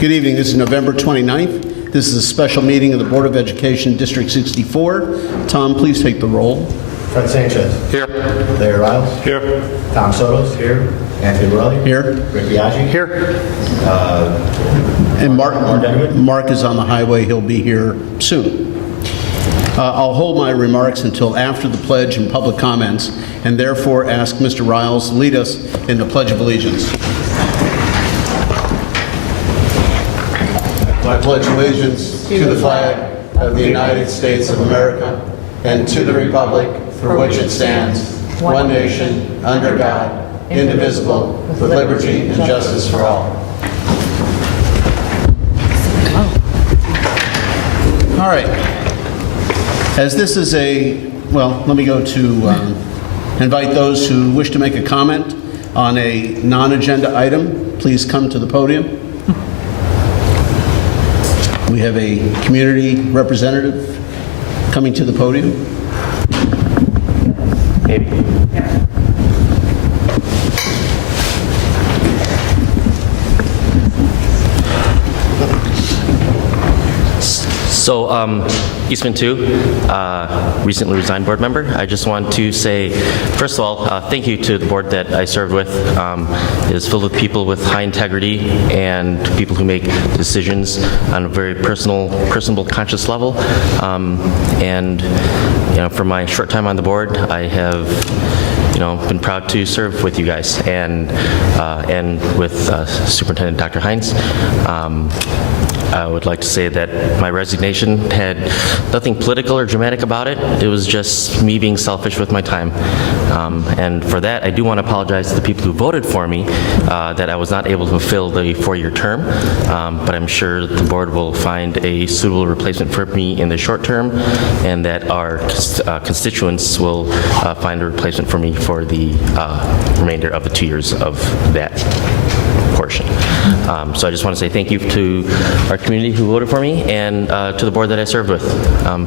Good evening. This is November 29th. This is a special meeting of the Board of Education, District 64. Tom, please take the roll. Fred Sanchez. Here. Larry Riles. Here. Tom Sotos. Here. Anthony Borelli. Here. Rick Biaggi. Here. And Mark is on the highway. He'll be here soon. I'll hold my remarks until after the pledge and public comments, and therefore ask Mr. Riles to lead us in the Pledge of Allegiance. I pledge allegiance to the flag of the United States of America and to the republic for which it stands, one nation, under God, indivisible, with liberty and justice for all. All right. As this is let me go to invite those who wish to make a comment on a non-agenda item. Please come to the podium. We have a community representative coming to the podium. Maybe. So, Eastman 2, recently resigned board member. I just want to say, first of all, thank you to the board that I served with. It is filled with people with high integrity and people who make decisions on a very personable, conscious level. And for my short time on the board, I have been proud to serve with you guys and with Superintendent Dr. Hines. I would like to say that my resignation had nothing political or dramatic about it. It was just me being selfish with my time. And for that, I do want to apologize to the people who voted for me that I was not able to fulfill the 4-year term. But I'm sure the board will find a suitable replacement for me in the short term, and that our constituents will find a replacement for me for the remainder of the 2 years of that portion. So I just want to say thank you to our community who voted for me and to the board that I served with.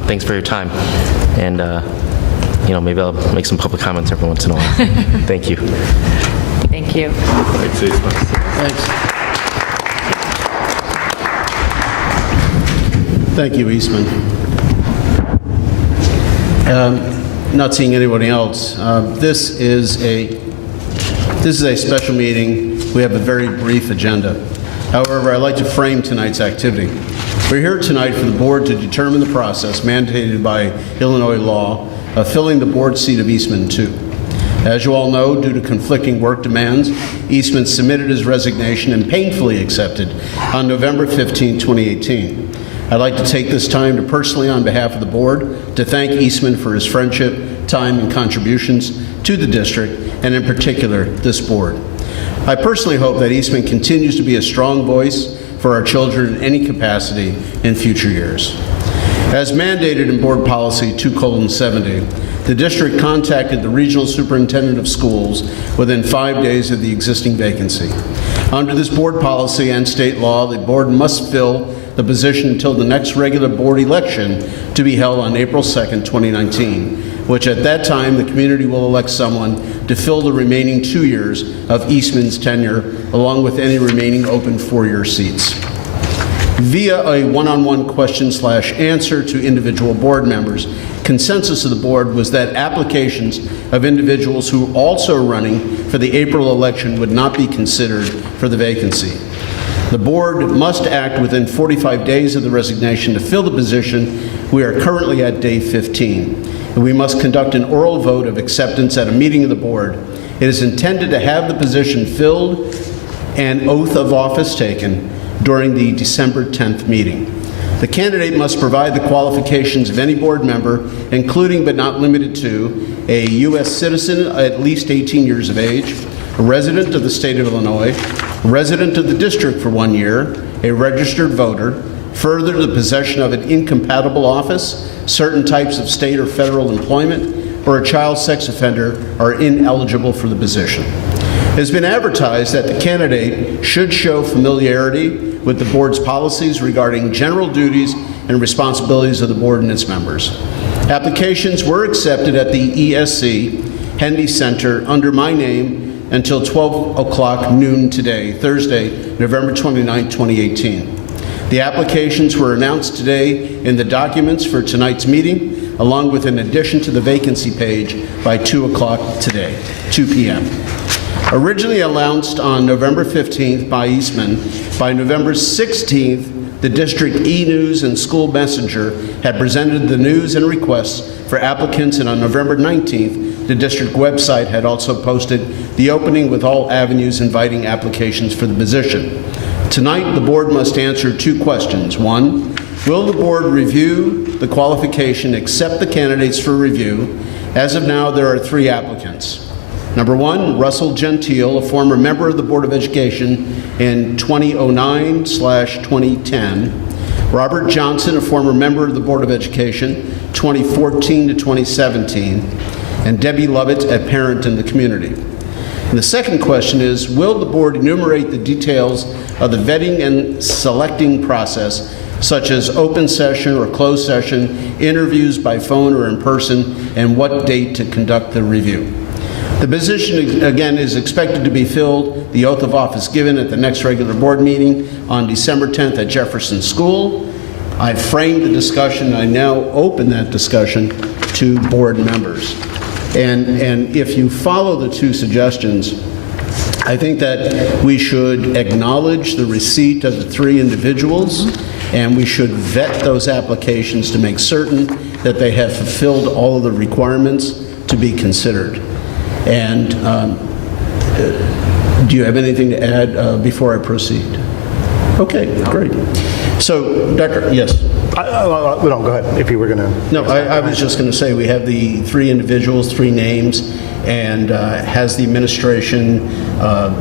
Thanks for your time. And, maybe I'll make some public comments every once in a while. Thank you. Thank you. Thanks, Eastman. Thanks. Thank you, Eastman. Not seeing anybody else. This is a special meeting. We have a very brief agenda. However, I'd like to frame tonight's activity. We're here tonight for the board to determine the process mandated by Illinois law of filling the board seat of Eastman 2. As you all know, due to conflicting work demands, Eastman submitted his resignation and painfully accepted on November 15, 2018. I'd like to take this time to personally, on behalf of the board, to thank Eastman for his friendship, time, and contributions to the district, and in particular, this board. I personally hope that Eastman continues to be a strong voice for our children in any capacity in future years. As mandated in Board Policy 2:70, the district contacted the Regional Superintendent of Schools within 5 days of the existing vacancy. Under this board policy and state law, the board must fill the position until the next regular board election to be held on April 2nd, 2019, which at that time the community will elect someone to fill the remaining 2 years of Eastman's tenure, along with any remaining open 4-year seats. Via a one-on-one question/answer to individual board members, consensus of the board was that applications of individuals who are also running for the April election would not be considered for the vacancy. The board must act within 45 days of the resignation to fill the position. We are currently at day 15. And we must conduct an oral vote of acceptance at a meeting of the board. It is intended to have the position filled and oath of office taken during the December 10th meeting. The candidate must provide the qualifications of any board member, including but not limited to a U.S. citizen at least 18 years of age, a resident of the state of Illinois, a resident of the district for 1 year, a registered voter, further, the possession of an incompatible office, certain types of state or federal employment, or a child sex offender are ineligible for the position. It has been advertised that the candidate should show familiarity with the board's policies regarding general duties and responsibilities of the board and its members. Applications were accepted at the ESC Hendy Center under my name until 12 o'clock noon today, Thursday, November 29, 2018. The applications were announced today in the documents for tonight's meeting, along with an addition to the vacancy page by 2 o'clock today, 2 p.m. Originally announced on November 15th by Eastman, by November 16th, the district e-news and school messenger had presented the news and requests for applicants, and on November 19th, the district website had also posted the opening with all avenues inviting applications for the position. Tonight, the board must answer 2 questions. 1, will the board review the qualification, accept the candidates for review? As of now, there are 3 applicants. Number 1, Russell Gentile, a former member of the Board of Education in 2009/2010. Robert Johnson, a former member of the Board of Education, 2014 to 2017. And Debbie Lovett, a parent in the community. And the second question is, will the board enumerate the details of the vetting and selecting process, such as open session or closed session, interviews by phone or in person, and what date to conduct the review? The position, again, is expected to be filled, the oath of office given at the next regular board meeting on December 10th at Jefferson School. I've framed the discussion. I now open that discussion to board members. And if you follow the 2 suggestions, I think that we should acknowledge the receipt of the 3 individuals, and we should vet those applications to make certain that they have fulfilled all of the requirements to be considered. And do you have anything to add before I proceed? Okay, great. So, Dr. Yes? No, go ahead, if you were going to... No, I was just going to say we have the 3 individuals, 3 names, and has the administration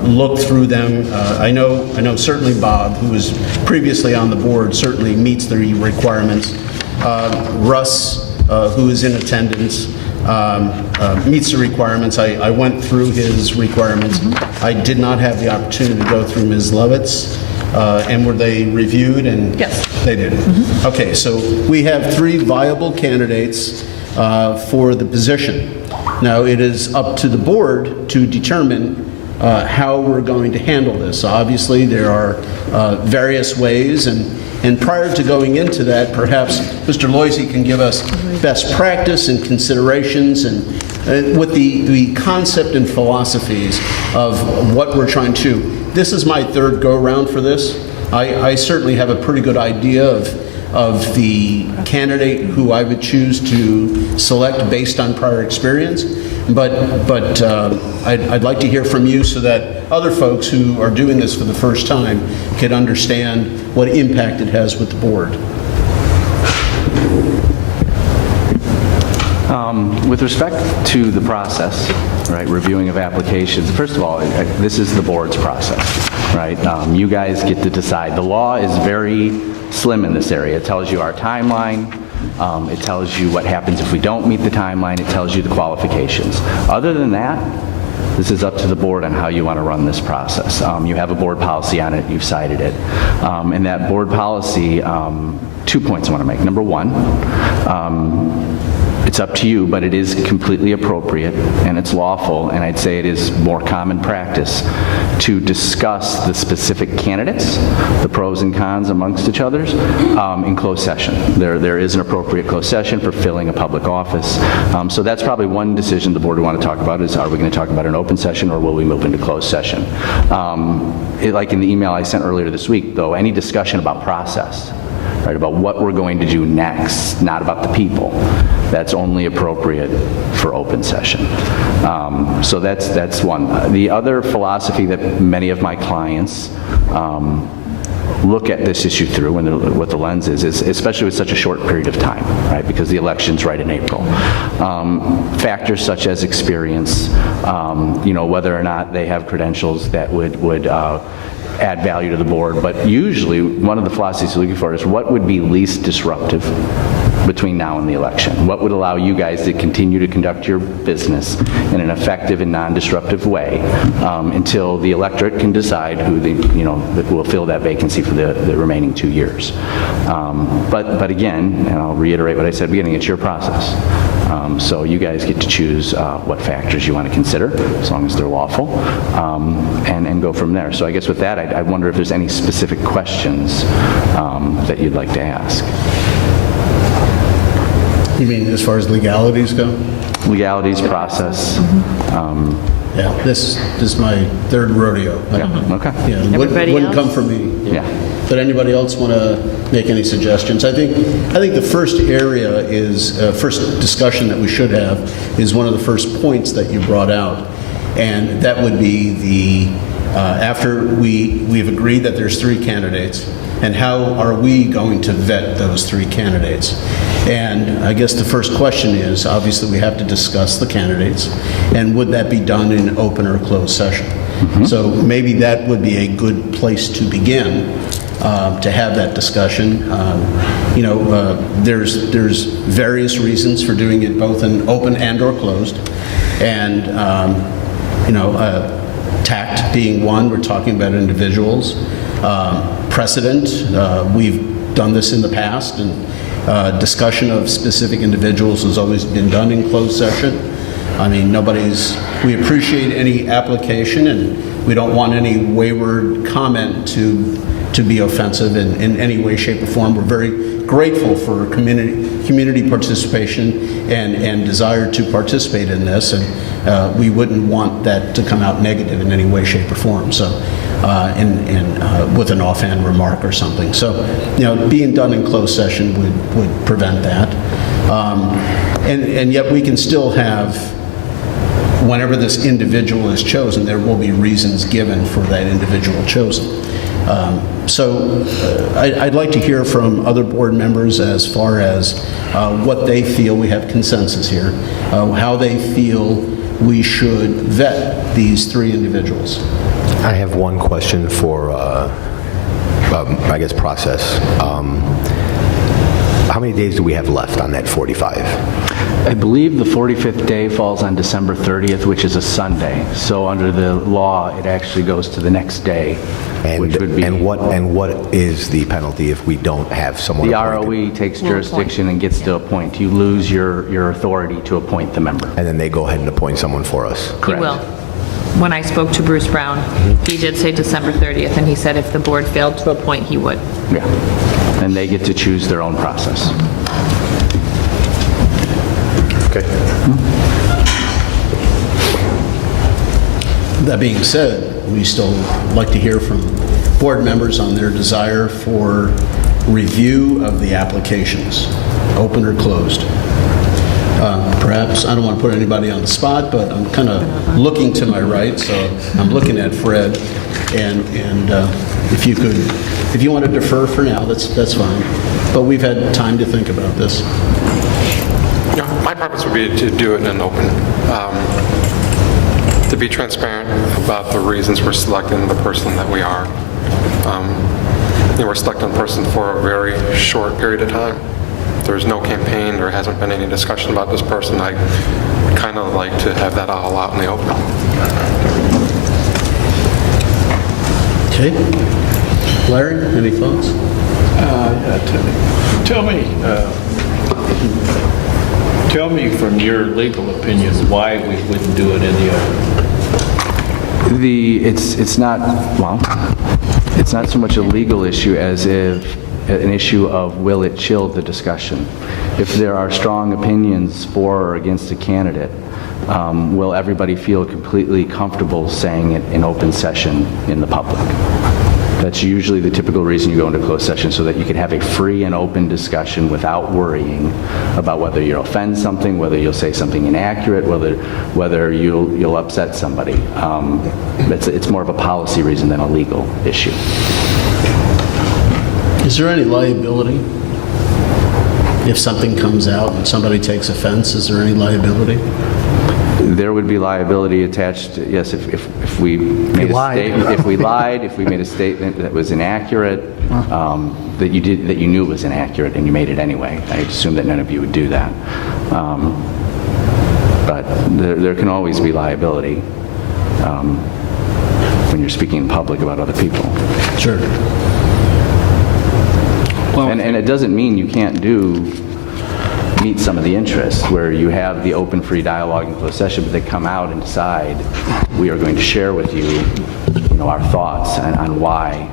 looked through them. I know certainly Bob, who was previously on the board, certainly meets the requirements. Russ, who is in attendance, meets the requirements. I went through his requirements. I did not have the opportunity to go through Ms. Levitt's. And were they reviewed? And Yes. They did. Okay, so we have 3 viable candidates for the position. Now, it is up to the board to determine how we're going to handle this. Obviously, there are various ways, and prior to going into that, perhaps Mr. Loisy can give us best practice and considerations and with the concept and philosophies of what we're trying to. This is my 3rd go-round for this. I certainly have a pretty good idea of the candidate who I would choose to select based on prior experience, but I'd like to hear from you so that other folks who are doing this for the first time can understand what impact it has with the board. With respect to the process, right, reviewing of applications, first of all, this is the board's process, right? You guys get to decide. The law is very slim in this area. It tells you our timeline. It tells you what happens if we don't meet the timeline. It tells you the qualifications. Other than that, this is up to the board on how you want to run this process. You have a board policy on it. You've cited it. And that board policy, 2 points I want to make. Number 1, it's up to you, but it is completely appropriate and it's lawful, and I'd say it is more common practice to discuss the specific candidates, the pros and cons amongst each others, in closed session. There is an appropriate closed session for filling a public office. So that's probably one decision the board would want to talk about is, are we going to talk about an open session or will we move into closed session? Like in the email I sent earlier this week, though, any discussion about process, right, about what we're going to do next, not about the people, that's only appropriate for open session. So that's one. The other philosophy that many of my clients look at this issue through, and what the lens is especially with such a short period of time, right, because the election's right in April. Factors such as experience, whether or not they have credentials that would add value to the board, but usually one of the philosophies we're looking for is what would be least disruptive between now and the election. What would allow you guys to continue to conduct your business in an effective and non-disruptive way until the electorate can decide who that will fill that vacancy for the remaining 2 years. But again, and I'll reiterate what I said at the beginning, it's your process. So you guys get to choose what factors you want to consider, as long as they're lawful, and go from there. So I guess with that, I wonder if there's any specific questions that you'd like to ask. You mean as far as legalities go? Legalities, process. Yeah, this is my third rodeo. Yeah, okay. Yeah, Everybody wouldn't come else? from me. Yeah. But anybody else want to make any suggestions? I think the first area is, first discussion that we should have is one of the first points that you brought out. And that would be the, after we've agreed that there's 3 candidates, and how are we going to vet those 3 candidates? And I guess the first question is, obviously we have to discuss the candidates, and would that be done in open or closed session? So maybe that would be a good place to begin, to have that discussion. There's various reasons for doing it both in open and or closed. And, tact being one, we're talking about individuals. Precedent, we've done this in the past, and discussion of specific individuals has always been done in closed session. I mean, we appreciate any application, and we don't want any wayward comment to be offensive in any way, shape, or form. We're very grateful for community participation and desire to participate in this, and we wouldn't want that to come out negative in any way, shape, or form. So, with an offhand remark or something. So, being done in closed session would prevent that. And yet we can still have, whenever this individual is chosen, there will be reasons given for that individual chosen. I'd like to hear from other board members as far as what they feel, we have consensus here, how they feel we should vet these 3 individuals. I have one question for, I guess, process. How many days do we have left on that 45? I believe the 45th day falls on December 30th, which is a Sunday. So under the law, it actually goes to the next day, which would be... And what is the penalty if we don't have someone The appointed? ROE takes jurisdiction and gets to appoint. You lose your authority to appoint the member. And then they go ahead and appoint someone for us? He Correct. will. When I spoke to Bruce Brown, he did say December 30th, and he said if the board failed to appoint, he would. Yeah. And they get to choose their own process. Okay. That being said, we still like to hear from board members on their desire for review of the applications, open or closed. Perhaps, I don't want to put anybody on the spot, but I'm kind of looking to my right, so I'm looking at Fred, and if you want to defer for now, that's fine. But we've had time to think about this. My preference would be to do it in an open, to be transparent about the reasons we're selecting the person that we are. We're selecting a person for a very short period of time. There's no campaign, there hasn't been any discussion about this person. I would kind of like to have that all out in the open. Okay. Larry, any thoughts? Tell me from your legal opinion why we wouldn't do it in the open. It's not so much a legal issue as if an issue of will it chill the discussion. If there are strong opinions for or against a candidate, will everybody feel completely comfortable saying it in open session in the public? That's usually the typical reason you go into closed session, so that you can have a free and open discussion without worrying about whether you'll offend something, whether you'll say something inaccurate, whether you'll upset somebody. It's more of a policy reason than a legal issue. Is there any liability? If something comes out and somebody takes offense, is there any liability? There would be liability attached, yes, if we made a statement, if we lied, if we made a statement that was inaccurate, that you knew it was inaccurate and you made it anyway. I assume that none of you would do that. But there can always be liability when you're speaking in public about other people. Sure. And it doesn't mean you can't do meet some of the interests, where you have the open, free dialogue in closed session, but they come out and decide, we are going to share with you, our thoughts on why,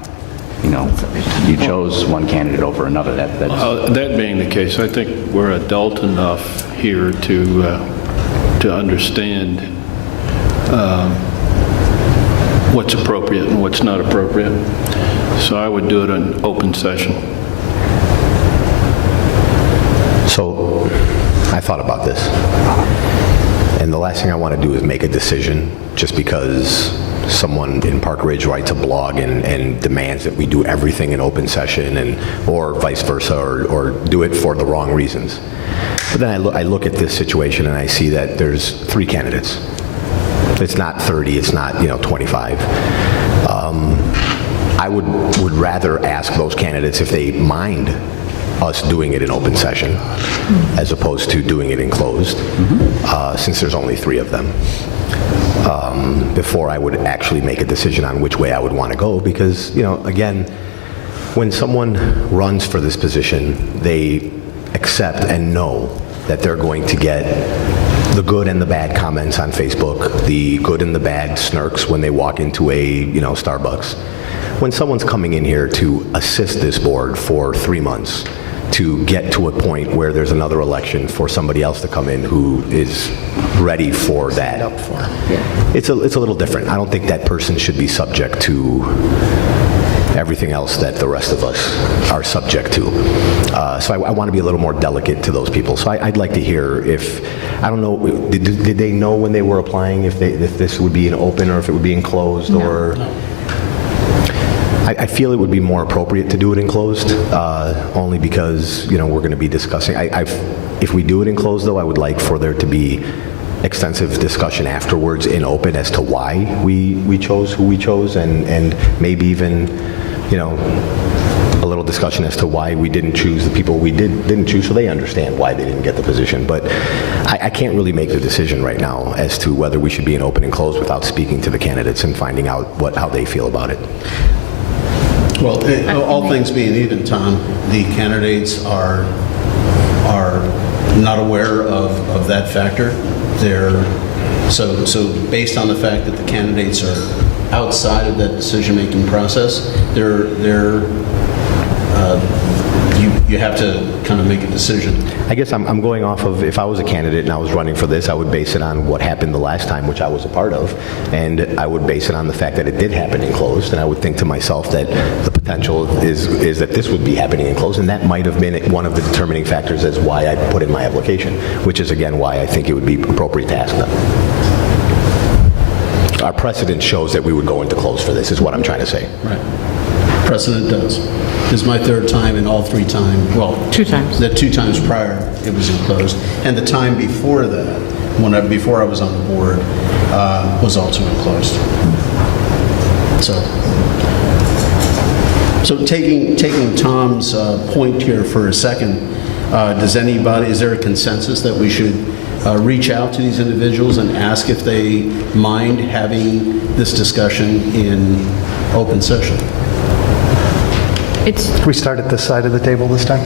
you chose one candidate over another. That's That being the case, I think we're adult enough here to understand what's appropriate and what's not appropriate. So I would do it in open session. So I thought about this. And the last thing I want to do is make a decision just because someone in Park Ridge writes a blog and demands that we do everything in open session, or vice versa, or do it for the wrong reasons. But then I look at this situation and I see that there's 3 candidates. It's not 30, it's not 25. I would rather ask those candidates if they mind us doing it in open session as opposed to doing it in closed, since there's only 3 of them, before I would actually make a decision on which way I would want to go. Because, again, when someone runs for this position, they accept and know that they're going to get the good and the bad comments on Facebook, the good and the bad snarks when they walk into a, Starbucks. When someone's coming in here to assist this board for 3 months to get to a point where there's another election for somebody else to come in who is ready for that, it's a little different. I don't think that person should be subject to everything else that the rest of us are subject to. So I want to be a little more delicate to those people. So I'd like to hear if, I don't know, did they know when they were applying if this would be an open or if it would be enclosed? Or? No. I feel it would be more appropriate to do it enclosed, only because, we're going to be discussing. If we do it enclosed, though, I would like for there to be extensive discussion afterwards in open as to why we chose who we chose, and maybe even, a little discussion as to why we didn't choose the people we didn't choose, so they understand why they didn't get the position. But I can't really make the decision right now as to whether we should be in open and closed without speaking to the candidates and finding out how they feel about it. Well, all things being even, Tom, the candidates are not aware of that factor. So based on the fact that the candidates are outside of that decision-making process, you have to kind of make a decision. I guess I'm going off of, if I was a candidate and I was running for this, I would base it on what happened the last time, which I was a part of, and I would base it on the fact that it did happen in closed, and I would think to myself that the potential is that this would be happening in closed, and that might have been one of the determining factors as why I put in my application, which is, again, why I think it would be appropriate to ask them. Our precedent shows that we would go into closed for this, is what I'm trying to say. Right. Precedent does. This is my 3rd time, and all 3 times, well, 2 times. The 2 times prior, it was enclosed. And the time before that, before I was on the board, was also enclosed. So taking Tom's point here for a second, is there a consensus that we should reach out to these individuals and ask if they mind having this discussion in open session? Can we start at this side of the table this time?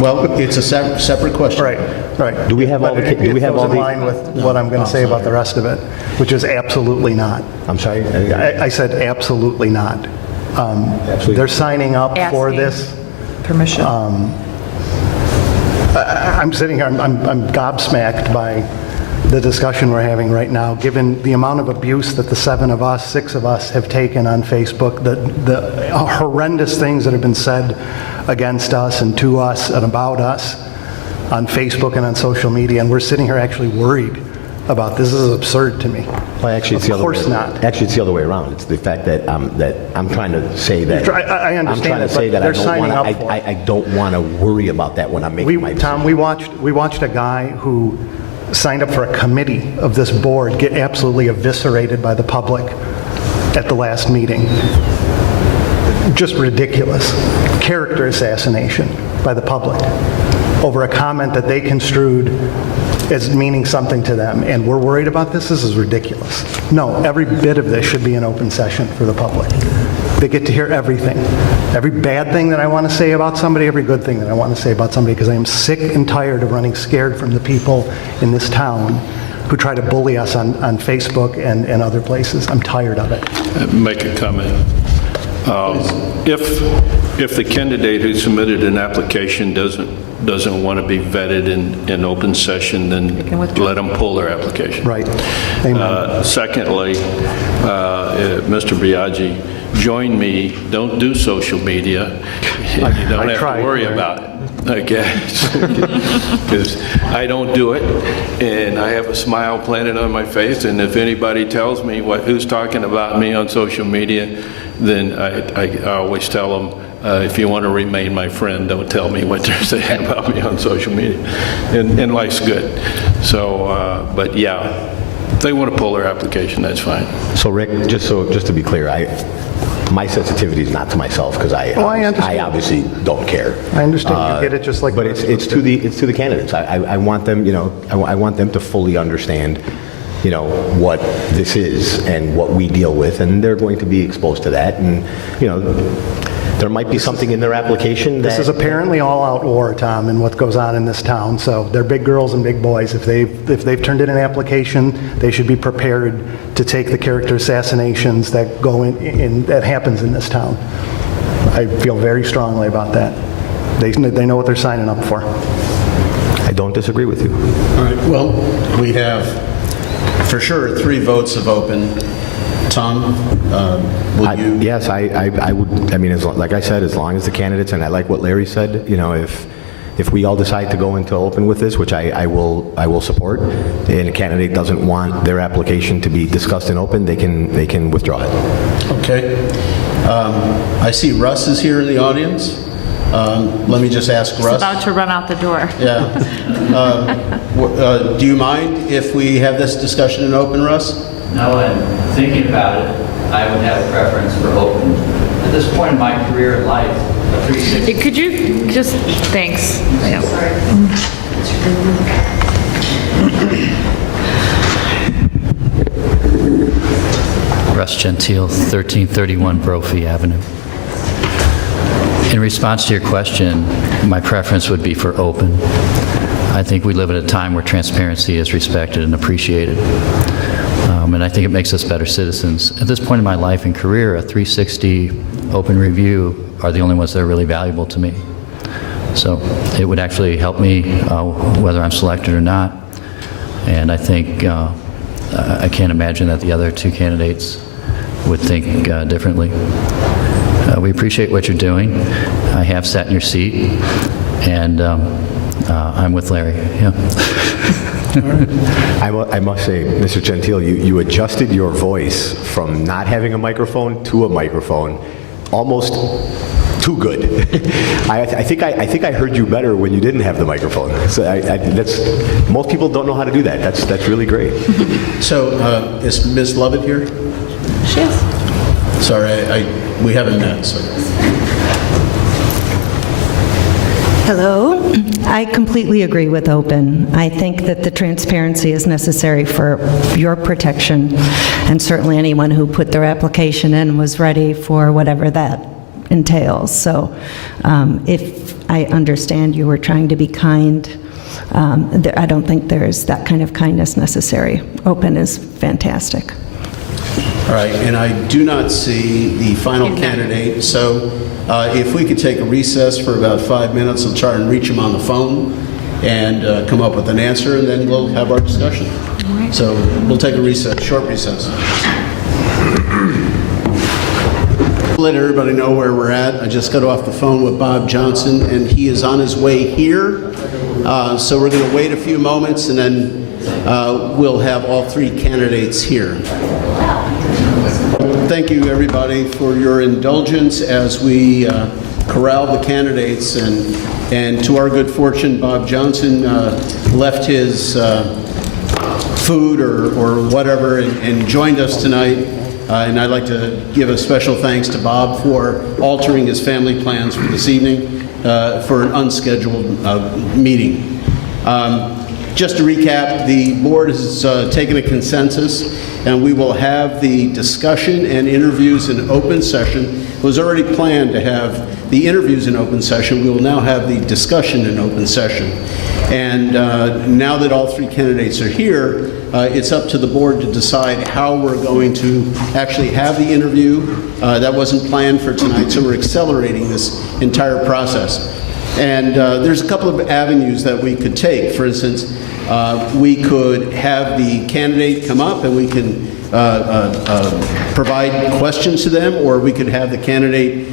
Well, it's a separate question. Right. Do we have all the? Do we have all in the? line with what I'm going to say about the rest of it, which is absolutely not. I'm sorry. I said absolutely not. Absolutely. They're signing up for Asking this. Permission. I'm sitting here. I'm gobsmacked by the discussion we're having right now, given the amount of abuse that the 6 of us have taken on Facebook, the horrendous things that have been said against us and to us and about us on Facebook and on social media, and we're sitting here actually worried about this. This is absurd to me. Well, actually, it's the other way. Of course not. Actually, it's the other way around. It's the fact that I'm trying to say that. I understand I'm trying to that, say but that they're signing up for it. I don't want to worry about that when I'm making my decision. Tom, we watched a guy who signed up for a committee of this board get absolutely eviscerated by the public at the last meeting. Just ridiculous. Character assassination by the public over a comment that they construed as meaning something to them, and we're worried about this? This is ridiculous. No, every bit of this should be an open session for the public. They get to hear everything. Every bad thing that I want to say about somebody, every good thing that I want to say about somebody, because I am sick and tired of running scared from the people in this town who try to bully us on Facebook and other places. I'm tired of it. Make a comment. If the candidate who submitted an application doesn't want to be vetted in open session, then let them pull their application. Right. Amen. Secondly, Mr. Biaggi, join me. Don't do social media. You don't have to worry about it. Okay, because I don't do it, and I have a smile planted on my face, and if anybody tells me who's talking about me on social media, then I always tell them, if you want to remain my friend, don't tell me what they're saying about me on social media, and life's good. So, but yeah, if they want to pull their application, that's fine. So Rick, just to be clear, my sensitivity is not to myself because I obviously don't care. I understand. You get it just like. But it's to the candidates. I want them, I want them to fully understand, what this is and what we deal with, and they're going to be exposed to that, and there might be something in their application that... This is apparently all-out war, Tom, in what goes on in this town. So they're big girls and big boys. If they've turned in an application, they should be prepared to take the character assassinations that go in that happens in this town. I feel very strongly about that. They know what they're signing up for. I don't disagree with you. All right, well, we have, for sure, 3 votes of open. Tom, will you? Yes, I would. I mean, like I said, as long as the candidates, and I like what Larry said, if we all decide to go into open with this, which I will support, and a candidate doesn't want their application to be discussed in open, they can withdraw it. Okay. I see Russ is here in the audience. Let me just ask Russ. He's about to run out the door. Yeah. Do you mind if we have this discussion in open, Russ? No, and thinking about it, I would have a preference for open. At this point in my career in life, a 360... Could you just, thanks. Yeah. Russ Gentile, 1331 Brophy Avenue. In response to your question, my preference would be for open. I think we live at a time where transparency is respected and appreciated. And I think it makes us better citizens. At this point in my life and career, a 360 open review are the only ones that are really valuable to me. So it would actually help me whether I'm selected or not. And I think I can't imagine that the other 2 candidates would think differently. We appreciate what you're doing. I have sat in your seat, and I'm with Larry. Yeah. I must say, Mr. Gentile, you adjusted your voice from not having a microphone to a microphone almost too good. I think I heard you better when you didn't have the microphone. So most people don't know how to do that. That's really great. So is Ms. Lovett here? She is. Sorry, we haven't met. So. Hello. I completely agree with open. I think that the transparency is necessary for your protection, and certainly anyone who put their application in was ready for whatever that entails. So if I understand you were trying to be kind, I don't think there's that kind of kindness necessary. Open is fantastic. All right, and I do not see the final candidate, so if we could take a recess for about 5 minutes, I'll try and reach him on the phone and come up with an answer, and then we'll have our discussion. All right. So we'll take a recess, short recess. Let everybody know where we're at. I just got off the phone with Bob Johnson, and he is on his way here. So we're going to wait a few moments, and then we'll have all 3 candidates here. Thank you, everybody, for your indulgence as we corral the candidates. And to our good fortune, Bob Johnson left his food or whatever and joined us tonight. And I'd like to give a special thanks to Bob for altering his family plans for this evening for an unscheduled meeting. Just to recap, the board has taken a consensus, and we will have the discussion and interviews in open session. It was already planned to have the interviews in open session. We will now have the discussion in open session. And now that all three candidates are here, it's up to the board to decide how we're going to actually have the interview. That wasn't planned for tonight, so we're accelerating this entire process. And there's a couple of avenues that we could take. For instance, we could have the candidate come up and we can provide questions to them, or we could have the candidate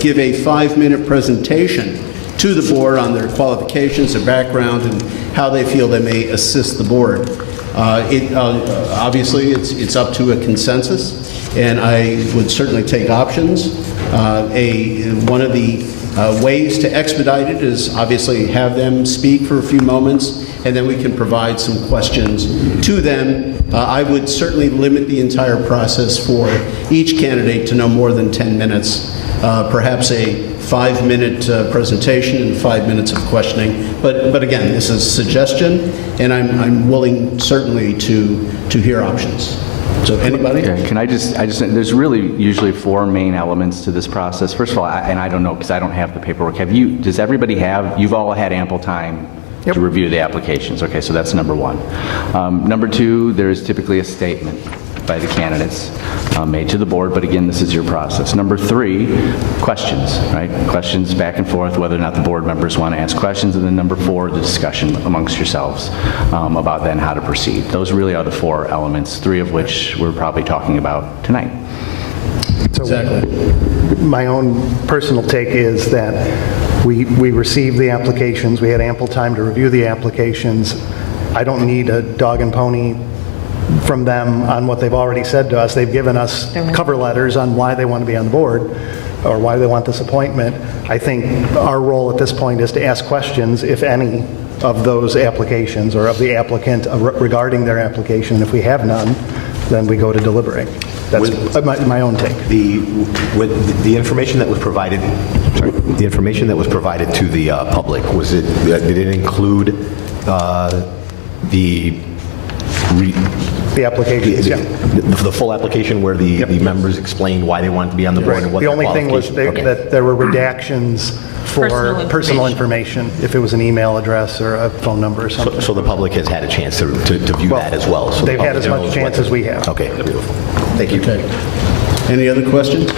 give a 5-minute presentation to the board on their qualifications, their background, and how they feel they may assist the board. Obviously, it's up to a consensus, and I would certainly take options. One of the ways to expedite it is obviously have them speak for a few moments, and then we can provide some questions to them. I would certainly limit the entire process for each candidate to no more than 10 minutes, perhaps a 5-minute presentation and 5 minutes of questioning. But again, this is a suggestion, and I'm willing certainly to hear options. So anybody? Yeah, can I just, there's really usually 4 main elements to this process. First of all, and I don't know because I don't have the paperwork. Does everybody have, you've all had ample time to review the applications. Okay, so that's number 1. Number 2, there is typically a statement by the candidates made to the board, but again, this is your process. Number 3, questions, right? Questions back and forth, whether or not the board members want to ask questions. And then number 4, the discussion amongst yourselves about then how to proceed. Those really are the 4 elements, 3 of which we're probably talking about tonight. Exactly. My own personal take is that we received the applications, we had ample time to review the applications. I don't need a dog and pony from them on what they've already said to us. They've given us cover letters on why they want to be on the board or why they want this appointment. I think our role at this point is to ask questions, if any, of those applications or of the applicant regarding their application. If we have none, then we go to deliberate. That's my own take. The information that was provided, the information that was provided to the public, did it include the applications, the full application where the members explained why they wanted to be on the board and what the only thing was qualifications- that there were redactions for personal information, if it was an email address or a phone number or something. So the public has had a chance to view that as well. So they've had as much chance as we have. Okay, beautiful. Thank you. Okay. Any other questions?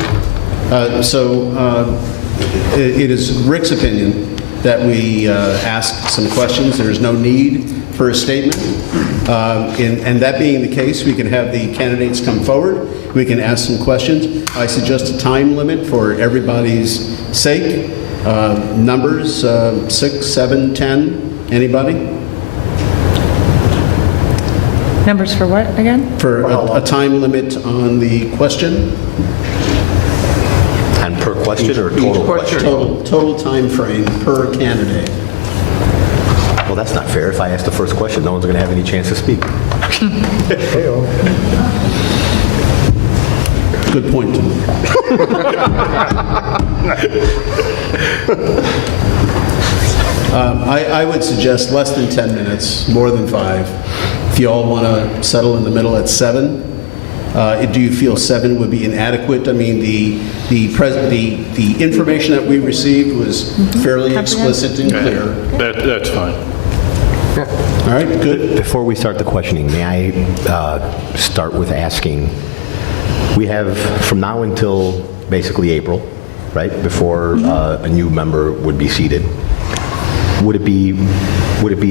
It is Rick's opinion that we ask some questions. There is no need for a statement. And that being the case, we can have the candidates come forward. We can ask some questions. I suggest a time limit for everybody's sake. Numbers, 6, 7, 10. Anybody? Numbers for what, again? For a time limit on the question? And per question or total question? Total time frame per candidate. Well, that's not fair. If I ask the first question, no one's going to have any chance to speak. Good point. I would suggest less than 10 minutes, more than 5. If you all want to settle in the middle at 7, do you feel 7 would be inadequate? I mean, the information that we received was fairly explicit and clear. That's fine. All right, good. Before we start the questioning, may I start with asking, we have from now until basically April, right, before a new member would be seated. Would it be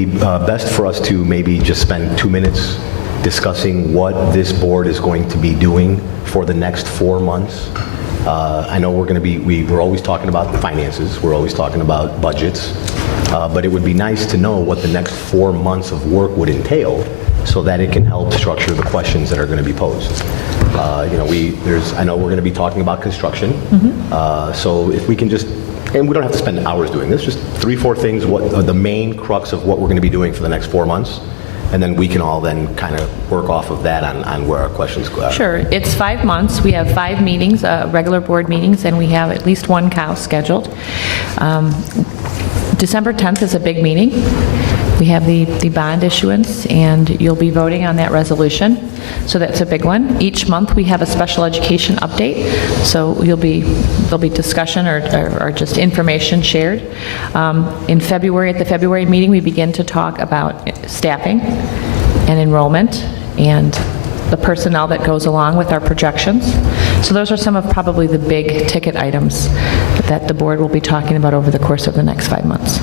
best for us to maybe just spend 2 minutes discussing what this board is going to be doing for the next 4 months? I know we're always talking about finances, we're always talking about budgets, but it would be nice to know what the next 4 months of work would entail so that it can help structure the questions that are going to be posed. I know we're going to be talking about construction, so if we can just, and we don't have to spend hours doing this, just 3, 4 things, what are the main crux of what we're going to be doing for the next 4 months, and then we can all then kind of work off of that on where our questions go. Sure. It's 5 months. We have 5 meetings, regular board meetings, and we have at least 1 cow scheduled. December 10th is a big meeting. We have the bond issuance, and you'll be voting on that resolution. So that's a big one. Each month, we have a special education update, so there'll be discussion or just information shared. In February, at the February meeting, we begin to talk about staffing and enrollment and the personnel that goes along with our projections. So those are some of probably the big ticket items that the board will be talking about over the course of the next 5 months.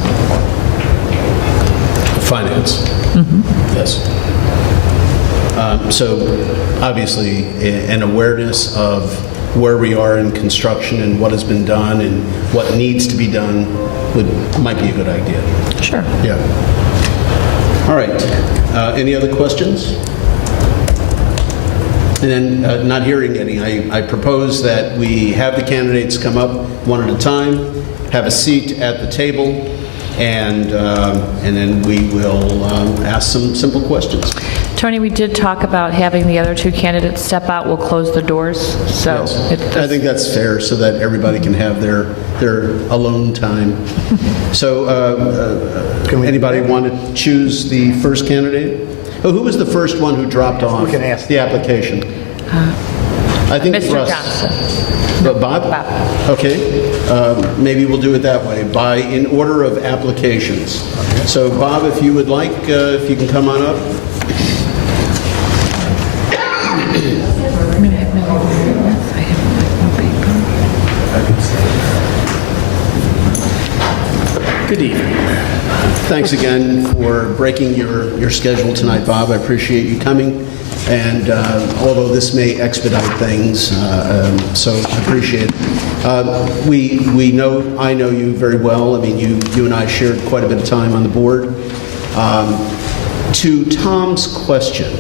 Finance. Yes. So obviously, an awareness of where we are in construction and what has been done and what needs to be done might be a good idea. Sure. Yeah. All right. Any other questions? And then, not hearing any, I propose that we have the candidates come up one at a time, have a seat at the table, and then we will ask some simple questions. Tony, we did talk about having the other two candidates step out. We'll close the doors, so. Yes. I think that's fair, so that everybody can have their alone time. So, anybody want to choose the first candidate? Oh, who was the first one who dropped off We can ask. the application? I think Mr. Russ. Johnson. Bob? Bob. Okay. Maybe we'll do it that way, in order of applications. So, Bob, if you would like, if you can come on up. Good evening. Thanks again for breaking your schedule tonight, Bob. I appreciate you coming. And although this may expedite things, so I appreciate it. I know you very well. I mean, you and I shared quite a bit of time on the board. To Tom's question,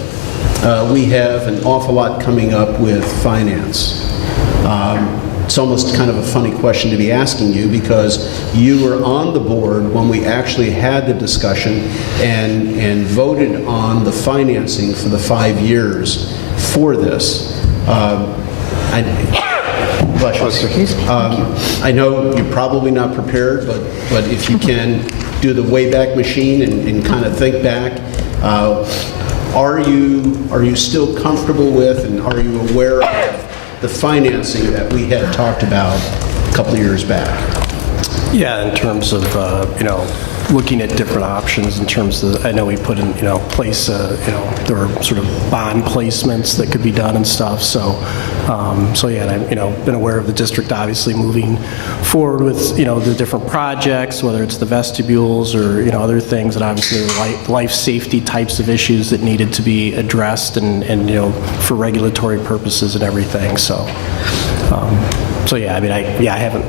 we have an awful lot coming up with finance. It's almost kind of a funny question to be asking you, because you were on the board when we actually had the discussion and voted on the financing for the 5 years for this. I know you're probably not prepared, but if you can do the Wayback Machine and kind of think back, are you still comfortable with, and are you aware of the financing that we had talked about a couple of years back? Yeah, in terms of, looking at different options in terms of, I know we put in, place, there were sort of bond placements that could be done and stuff. So yeah, and I've, been aware of the district obviously moving forward with, the different projects, whether it's the vestibules or, other things, and obviously life safety types of issues that needed to be addressed and for regulatory purposes and everything. So yeah, I mean, I haven't,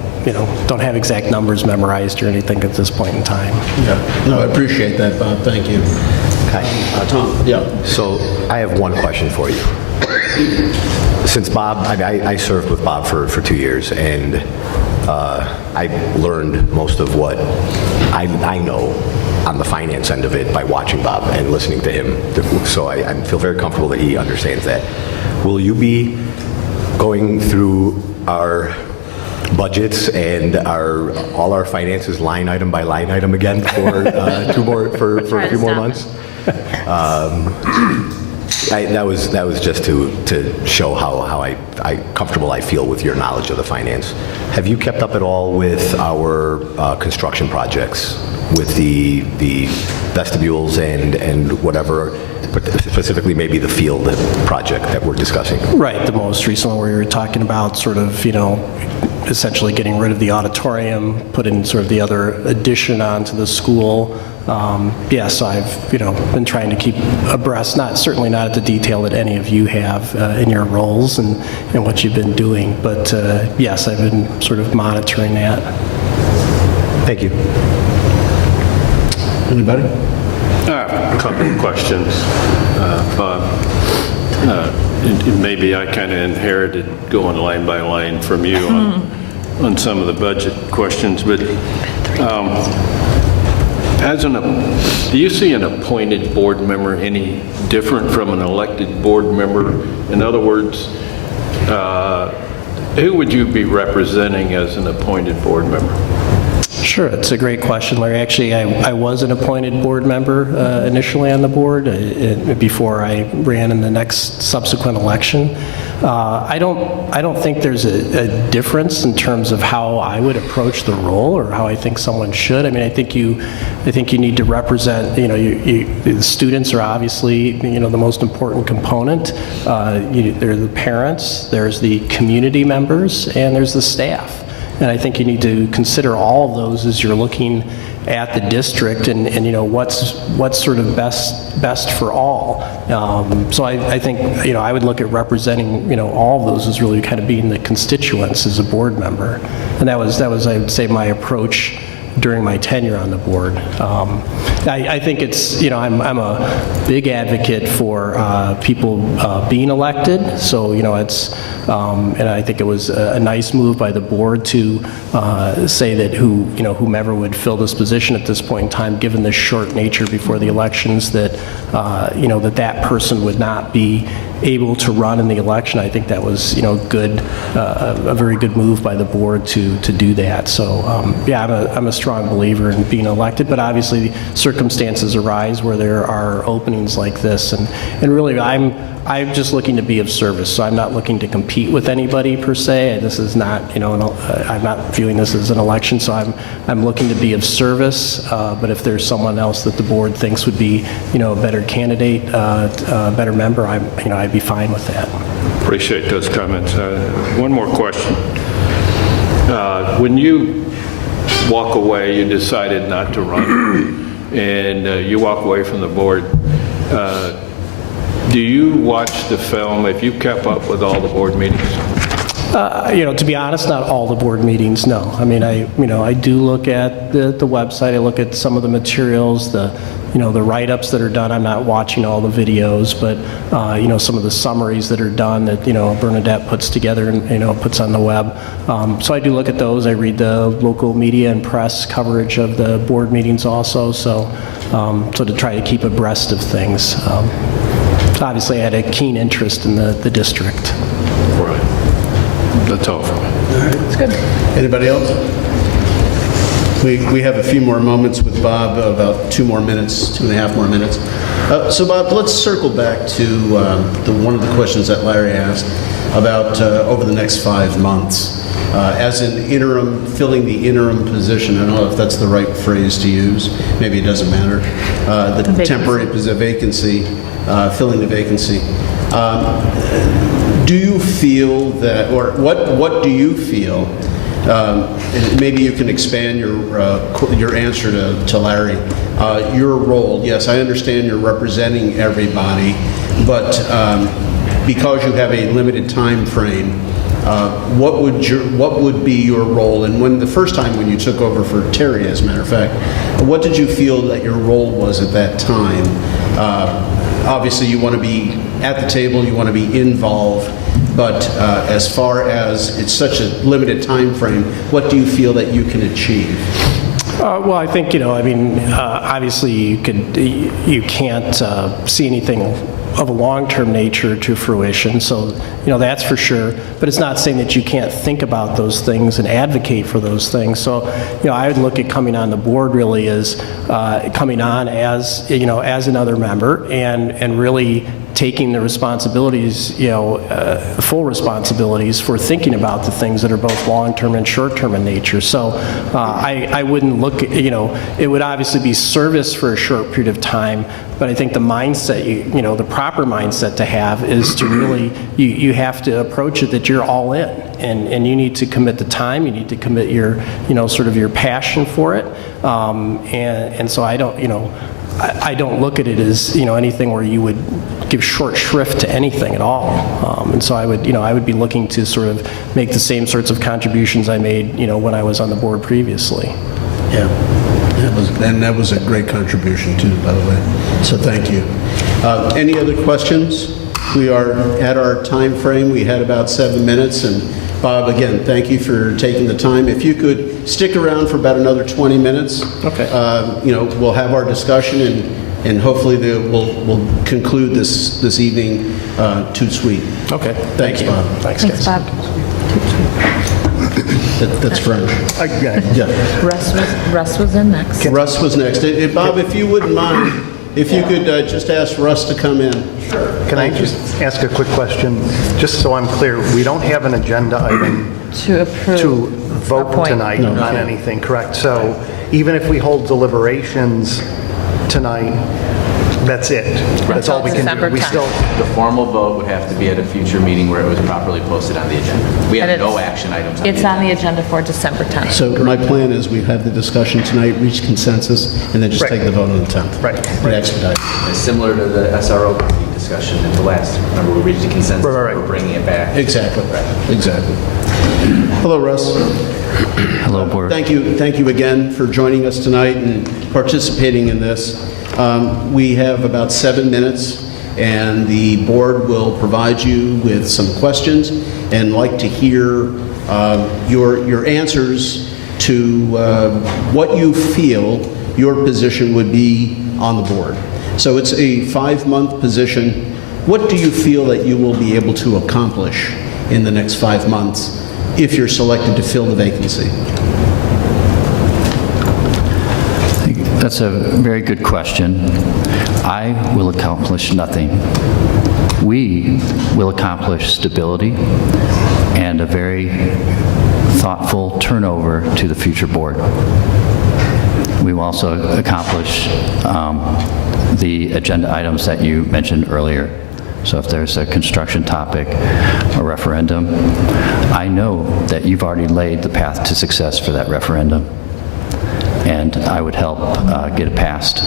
don't have exact numbers memorized or anything at this point in time. Yeah. No, I appreciate that, Bob. Thank you. Hi. Tom? Yeah. So I have one question for you. Since Bob, I served with Bob for 2 years, and I learned most of what I know on the finance end of it by watching Bob and listening to him. So I feel very comfortable that he understands that. Will you be going through our budgets and all our finances line item by line item again for for a few more months? That was just to show how comfortable I feel with your knowledge of the finance. Have you kept up at all with our construction projects, with the vestibules and whatever, but specifically maybe the field project that we're discussing? Right, the most recent one where you were talking about sort of, essentially getting rid of the auditorium, put in sort of the other addition onto the school. Yes, I've, been trying to keep abreast, certainly not at the detail that any of you have in your roles and what you've been doing, but yes, I've been sort of monitoring that. Thank you. Anybody? A couple of questions, Bob. Maybe I kind of inherited going line by line from you on some of the budget questions, but do you see an appointed board member any different from an elected board member? In other words, who would you be representing as an appointed board member? Sure, it's a great question, Larry. Actually, I was an appointed board member initially on the board before I ran in the next subsequent election. I don't think there's a difference in terms of how I would approach the role or how I think someone should. I mean, I think you need to represent. The students are obviously the most important component. There are the parents, there's the community members, and there's the staff. And I think you need to consider all of those as you're looking at the district and what's sort of best for all. So I think I would look at representing all of those as really kind of being the constituents as a board member, and that was I would say my approach during my tenure on the board. I think it's I'm a big advocate for people being elected. So it's and I think it was a nice move by the board to say that whomever would fill this position at this point in time, given the short nature before the elections, that that person would not be able to run in the election. I think that was good, a very good move by the board to do that. So I'm a strong believer in being elected, but obviously circumstances arise where there are openings like this, and really I'm just looking to be of service. So I'm not looking to compete with anybody per se. This is not I'm not viewing this as an election. So I'm looking to be of service. But if there's someone else that the board thinks would be a better candidate, a better member, I'd be fine with that. Appreciate those comments. One more question. When you walk away, you decided not to run, and you walk away from the board, do you watch the film? Have you kept up with all the board meetings? To be honest, not all the board meetings, no. I mean, I do look at the website. I look at some of the materials, the write-ups that are done. I'm not watching all the videos, but some of the summaries that are done that Bernadette puts together and puts on the web. So I do look at those. I read the local media and press coverage of the board meetings also. So to try to keep abreast of things. Obviously, I had a keen interest in the district. Right. That's all for me. All right, that's good. Anybody else? We have a few more moments with Bob, about 2 more minutes, 2.5 more minutes. So Bob, let's circle back to one of the questions that Larry asked about over the next 5 months. As an interim, filling the interim position, I don't know if that's the right phrase to use, maybe it doesn't matter, the temporary vacancy, filling the vacancy. Do you feel that, or what do you feel, maybe you can expand your answer to Larry, your role? Yes, I understand you're representing everybody, but because you have a limited time frame, what would be your role? And when the first time when you took over for Terry, as a matter of fact, what did you feel that your role was at that time? Obviously, you want to be at the table, you want to be involved, but as far as it's such a limited time frame, what do you feel that you can achieve? Well, I think obviously you can't see anything of a long-term nature to fruition, so that's for sure. But it's not saying that you can't think about those things and advocate for those things. So I would look at coming on the board really as coming on as as another member and really taking the responsibilities, full responsibilities for thinking about the things that are both long-term and short-term in nature. So I wouldn't look at, it would obviously be service for a short period of time, but I think the mindset, the proper mindset to have is to really, you have to approach it that you're all in, and you need to commit the time, you need to commit your, sort of your passion for it, and so I don't look at it as anything where you would give short shrift to anything at all, and so I would be looking to sort of make the same sorts of contributions I made when I was on the board previously. Yeah, that was a great contribution too, by the way. So thank you. Any other questions? We are at our time frame. We had about 7 minutes, and Bob, again, thank you for taking the time. If you could stick around for about another 20 minutes, okay. We'll have our discussion, and hopefully we'll conclude this evening tout de suite. Okay. Thanks, Bob. Thanks, Thanks, guys. Bob. That's French. Yeah. Russ was in next. Russ was next. Bob, if you wouldn't mind, if you could just ask Russ to come in. Can I just ask a quick question? Just so I'm clear, we don't have an agenda item To approve. to vote Appoint. tonight on anything, correct? So even if we hold deliberations tonight, that's it? That's all we can December do? We 10th. still, The formal vote would have to be at a future meeting where it was properly posted on the agenda. We And have no it's- action items on the It's agenda. on the agenda for December 10th. So my plan is we have the discussion tonight, reach consensus, and then just take the vote on the 10th. Right. And expedite. It's similar to the SRO committee discussion at the last, remember, we reached a consensus, Right. we're bringing it back. Exactly. Exactly. Hello, Russ. Hello, Board. Thank you again for joining us tonight and participating in this. We have about 7 minutes, and the board will provide you with some questions and like to hear your answers to what you feel your position would be on the board. So it's a 5-month position. What do you feel that you will be able to accomplish in the next 5 months if you're selected to fill the vacancy? That's a very good question. I will accomplish nothing. We will accomplish stability and a very thoughtful turnover to the future board. We will also accomplish the agenda items that you mentioned earlier. So if there's a construction topic, a referendum, I know that you've already laid the path to success for that referendum, and I would help get it passed.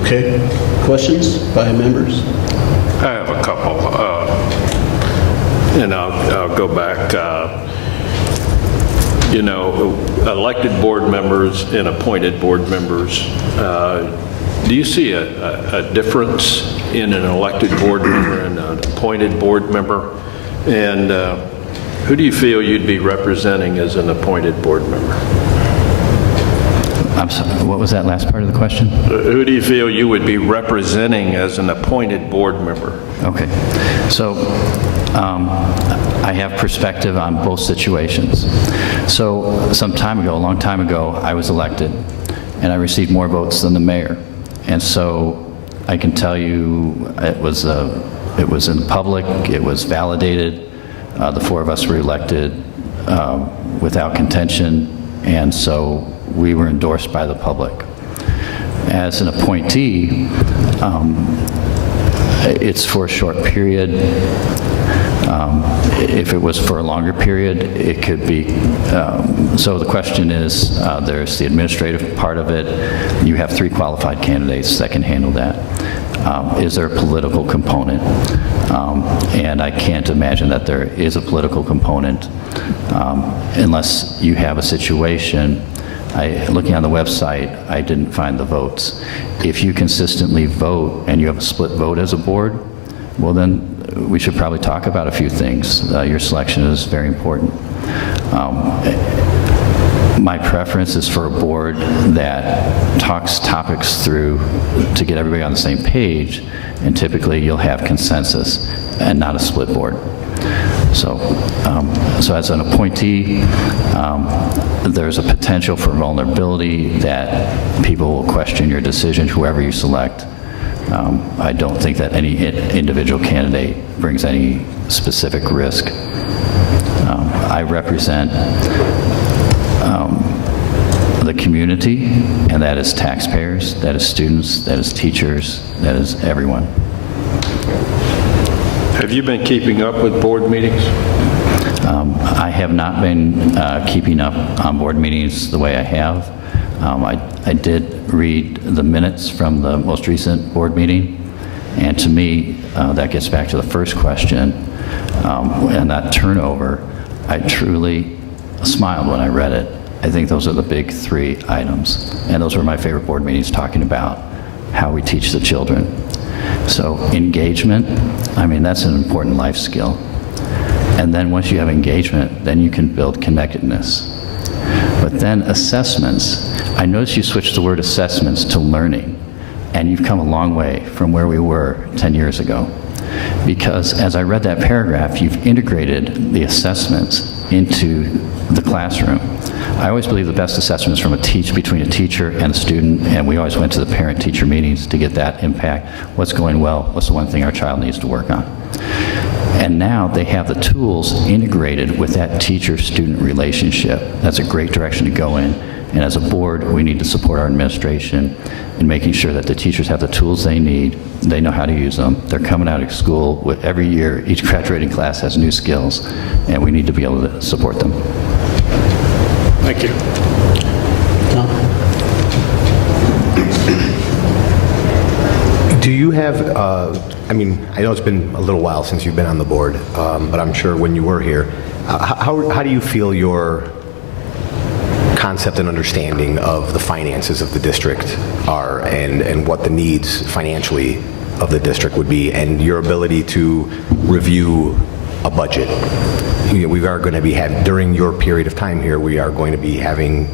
Okay. Questions by members? I have a couple, and I'll go back. Elected board members and appointed board members, do you see a difference in an elected board member and an appointed board member? And who do you feel you'd be representing as an appointed board member? I'm sorry, what was that last part of the question? Who do you feel you would be representing as an appointed board member? Okay, so I have perspective on both situations. So some time ago, a long time ago, I was elected, and I received more votes than the mayor. And so I can tell you it was in public, it was validated, the 4 of us were elected without contention, and so we were endorsed by the public. As an appointee, it's for a short period. If it was for a longer period, it could be. So the question is, there's the administrative part of it. You have 3 qualified candidates that can handle that. Is there a political component? And I can't imagine that there is a political component unless you have a situation. Looking on the website, I didn't find the votes. If you consistently vote and you have a split vote as a board, well then we should probably talk about a few things. Your selection is very important. My preference is for a board that talks topics through to get everybody on the same page, and typically you'll have consensus and not a split board. So as an appointee, there's a potential for vulnerability that people will question your decision, whoever you select. I don't think that any individual candidate brings any specific risk. I represent the community, and that is taxpayers, that is students, that is teachers, that is everyone. Have you been keeping up with board meetings? I have not been keeping up on board meetings the way I have. I did read the minutes from the most recent board meeting, and to me, that gets back to the first question, and that turnover, I truly smiled when I read it. I think those are the big 3 items, and those were my favorite board meetings, talking about how we teach the children. So engagement, I mean, that's an important life skill. And then once you have engagement, then you can build connectedness. But then assessments, I noticed you switched the word assessments to learning, and you've come a long way from where we were 10 years ago. because as I read that paragraph, you've integrated the assessments into the classroom. I always believe the best assessment is from between a teacher and a student, and we always went to the parent-teacher meetings to get that impact. What's going well? What's the one thing our child needs to work on? And now they have the tools integrated with that teacher-student relationship. That's a great direction to go in. And as a board, we need to support our administration in making sure that the teachers have the tools they need, they know how to use them. They're coming out of school with every year, each graduating class has new skills, and we need to be able to support them. Thank you. Do you have, I mean, I know it's been a little while since you've been on the board, but I'm sure when you were here, how do you feel your concept and understanding of the finances of the district are, and what the needs financially of the district would be, and your ability to review a budget? We are going to be having, during your period of time here, we are going to be having,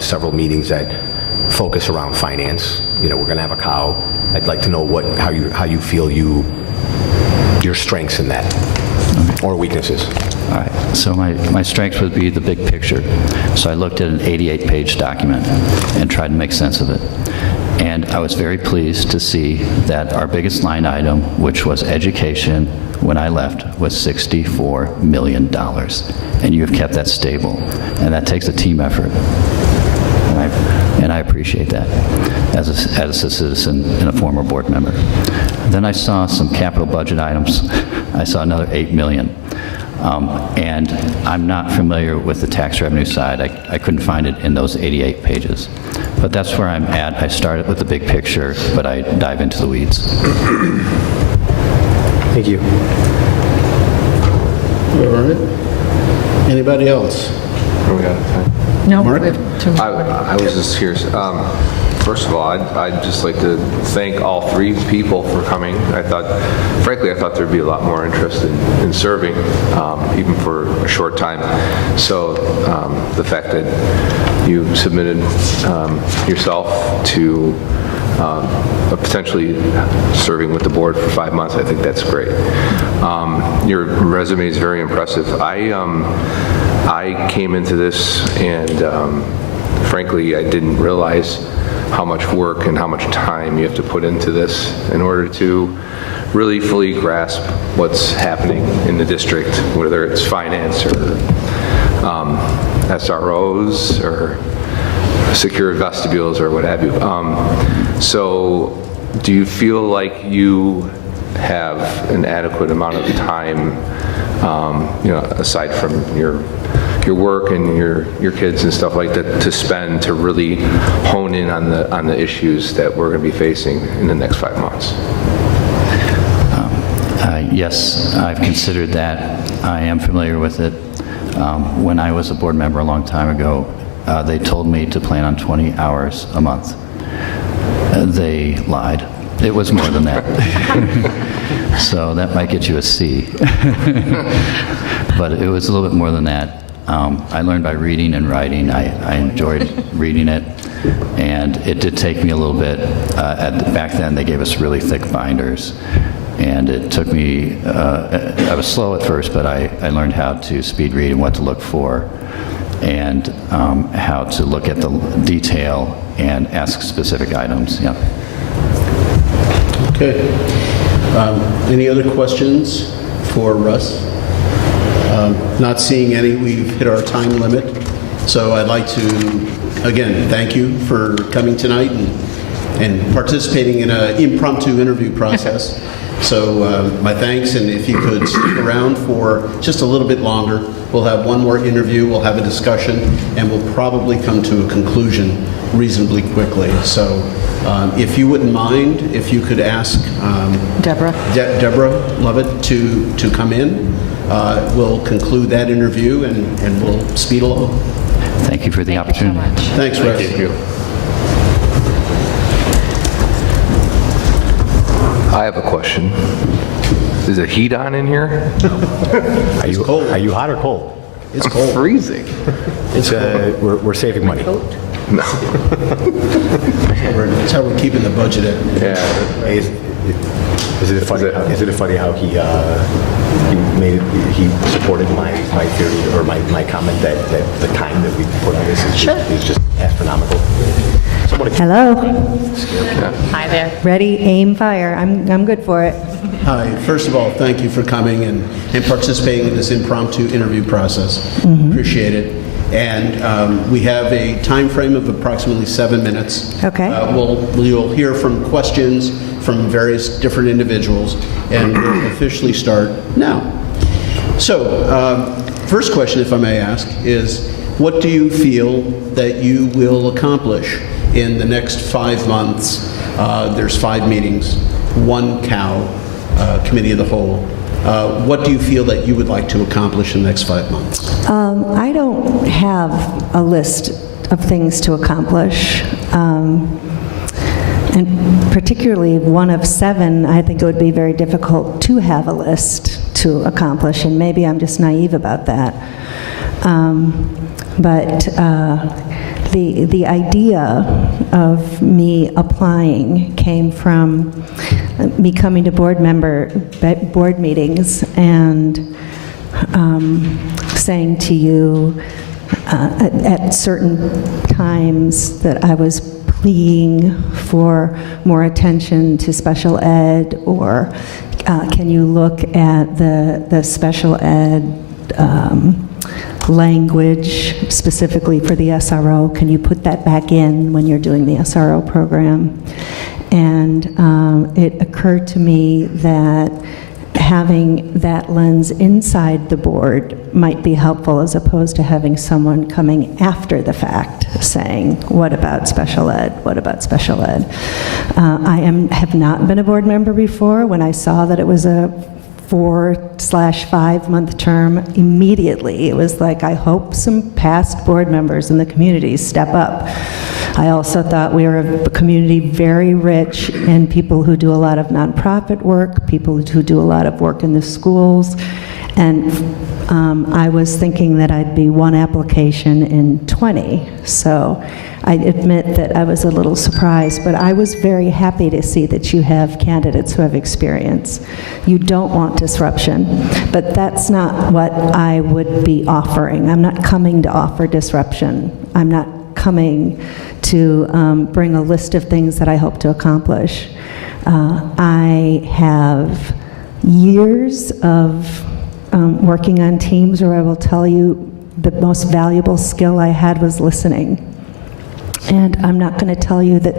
several meetings that focus around finance. We're going to have a cow. I'd like to know how you feel your strengths in that, or weaknesses. All right, so my strengths would be the big picture. So I looked at an 88-page document and tried to make sense of it. And I was very pleased to see that our biggest line item, which was education, when I left, was $64 million. And you have kept that stable. And that takes a team effort. And I appreciate that as a citizen and a former board member. Then I saw some capital budget items. I saw another $8 million. And I'm not familiar with the tax revenue side. I couldn't find it in those 88 pages. But that's where I'm at. I started with the big picture, but I dive into the weeds. Thank you. All right. Anybody else? Are we out of time? No, Mark? we have 2 more. I was just curious. First of all, I'd just like to thank all 3 people for coming. Frankly, I thought there'd be a lot more interest in serving, even for a short time. So the fact that you submitted yourself to potentially serving with the board for 5 months, I think that's great. Your resume is very impressive. I came into this and frankly, I didn't realize how much work and how much time you have to put into this in order to really fully grasp what's happening in the district, whether it's finance or SROs or secure vestibules or what have you. So do you feel like you have an adequate amount of time, aside from your work and your kids and stuff like that, to spend to really hone in on the issues that we're going to be facing in the next 5 months? Yes, I've considered that. I am familiar with it. When I was a board member a long time ago, they told me to plan on 20 hours a month. They lied. It was more than that. So that might get you a C. But it was a little bit more than that. I learned by reading and writing. I enjoyed reading it, and it did take me a little bit. Back then, they gave us really thick binders, and it took me, I was slow at first, but I learned how to speed read and what to look for, and how to look at the detail and ask specific items. Yeah. Okay. Any other questions for Russ? Not seeing any. We've hit our time limit. So I'd like to, again, thank you for coming tonight and participating in an impromptu interview process. So my thanks, and if you could stick around for just a little bit longer, we'll have one more interview, we'll have a discussion, and we'll probably come to a conclusion reasonably quickly. So if you wouldn't mind, if you could ask Deborah. Deborah Lovett to come in, we'll conclude that interview and we'll speed along. Thank you for the opportunity. Thank you so much. Thanks, Russ. Thank you. I have a question. Is the heat on in here? Are you hot or cold? It's cold. Freezing. It's we're saving money. No. That's how we're keeping the budget at. Yeah. Isn't it funny how he supported my theory or my comment that the time that we put on this is just astronomical. Hello. Hi there. Ready, aim, fire. I'm good for it. Hi. First of all, thank you for coming and participating in this impromptu interview process. Appreciate it. And we have a time frame of approximately 7 minutes. Okay. You'll hear from questions from various different individuals, and we'll officially start now. So, first question, if I may ask, is what do you feel that you will accomplish in the next 5 months? There's 5 meetings, 1 COW, Committee of the Whole. What do you feel that you would like to accomplish in the next 5 months? I don't have a list of things to accomplish. And particularly one of 7, I think it would be very difficult to have a list to accomplish, and maybe I'm just naive about that. But the idea of me applying came from me coming to board meetings and saying to you at certain times that I was pleading for more attention to special ed, or can you look at the special ed language specifically for the SRO? Can you put that back in when you're doing the SRO program? And it occurred to me that having that lens inside the board might be helpful, as opposed to having someone coming after the fact saying, what about special ed? What about special ed? I have not been a board member before. When I saw that it was a 4/5 month term, immediately it was like, I hope some past board members in the community step up. I also thought we were a community very rich in people who do a lot of nonprofit work, people who do a lot of work in the schools, and I was thinking that I'd be 1 application in 20. So I admit that I was a little surprised, but I was very happy to see that you have candidates who have experience. You don't want disruption, but that's not what I would be offering. I'm not coming to offer disruption. I'm not coming to bring a list of things that I hope to accomplish. I have years of working on teams where I will tell you the most valuable skill I had was listening. And I'm not going to tell you that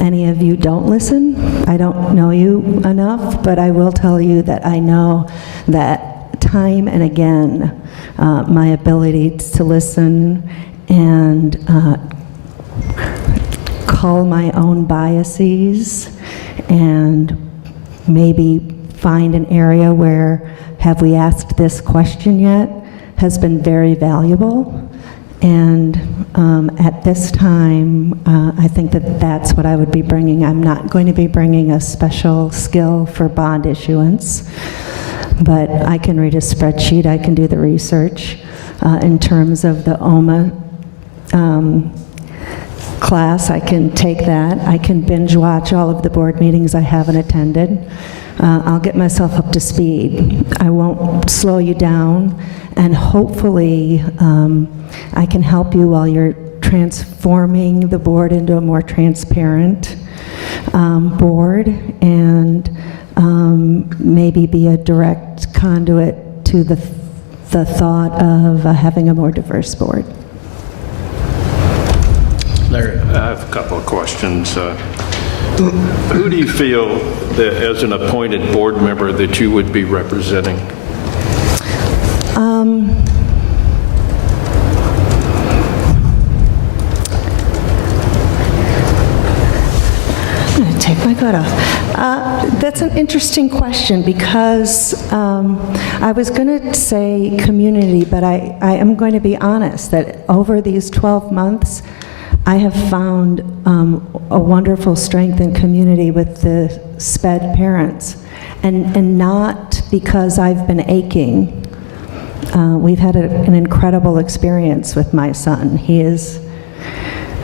any of you don't listen. I don't know you enough, but I will tell you that I know that time and again, my ability to listen and cull my own biases and maybe find an area where, have we asked this question yet, has been very valuable. And at this time, I think that that's what I would be bringing. I'm not going to be bringing a special skill for bond issuance, but I can read a spreadsheet, I can do the research. In terms of the OMA class, I can take that. I can binge watch all of the board meetings I haven't attended. I'll get myself up to speed. I won't slow you down, and hopefully I can help you while you're transforming the board into a more transparent board, and maybe be a direct conduit to the thought of having a more diverse board. Larry. I have a couple of questions. Who do you feel that, as an appointed board member, that you would be representing? I'm going to take my coat off. That's an interesting question, because I was going to say community, but I am going to be honest that over these 12 months, I have found a wonderful strength in community with the SPED parents, and not because I've been aching. We've had an incredible experience with my son. He is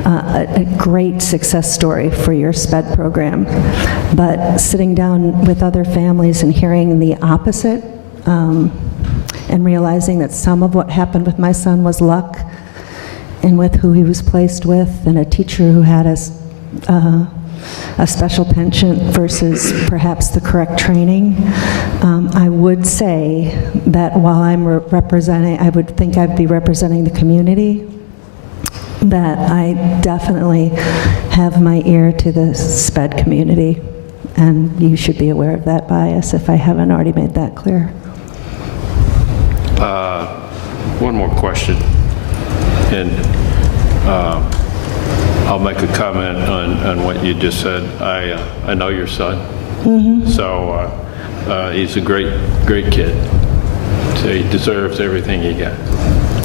a great success story for your SPED program. But sitting down with other families and hearing the opposite, and realizing that some of what happened with my son was luck, and with who he was placed with, and a teacher who had a special penchant versus perhaps the correct training. I would say that while I'm representing, I would think I'd be representing the community, that I definitely have my ear to the SPED community, and you should be aware of that bias if I haven't already made that clear. One more question, and I'll make a comment on what you just said. I know your son, so he's a great kid. So he deserves everything he gets.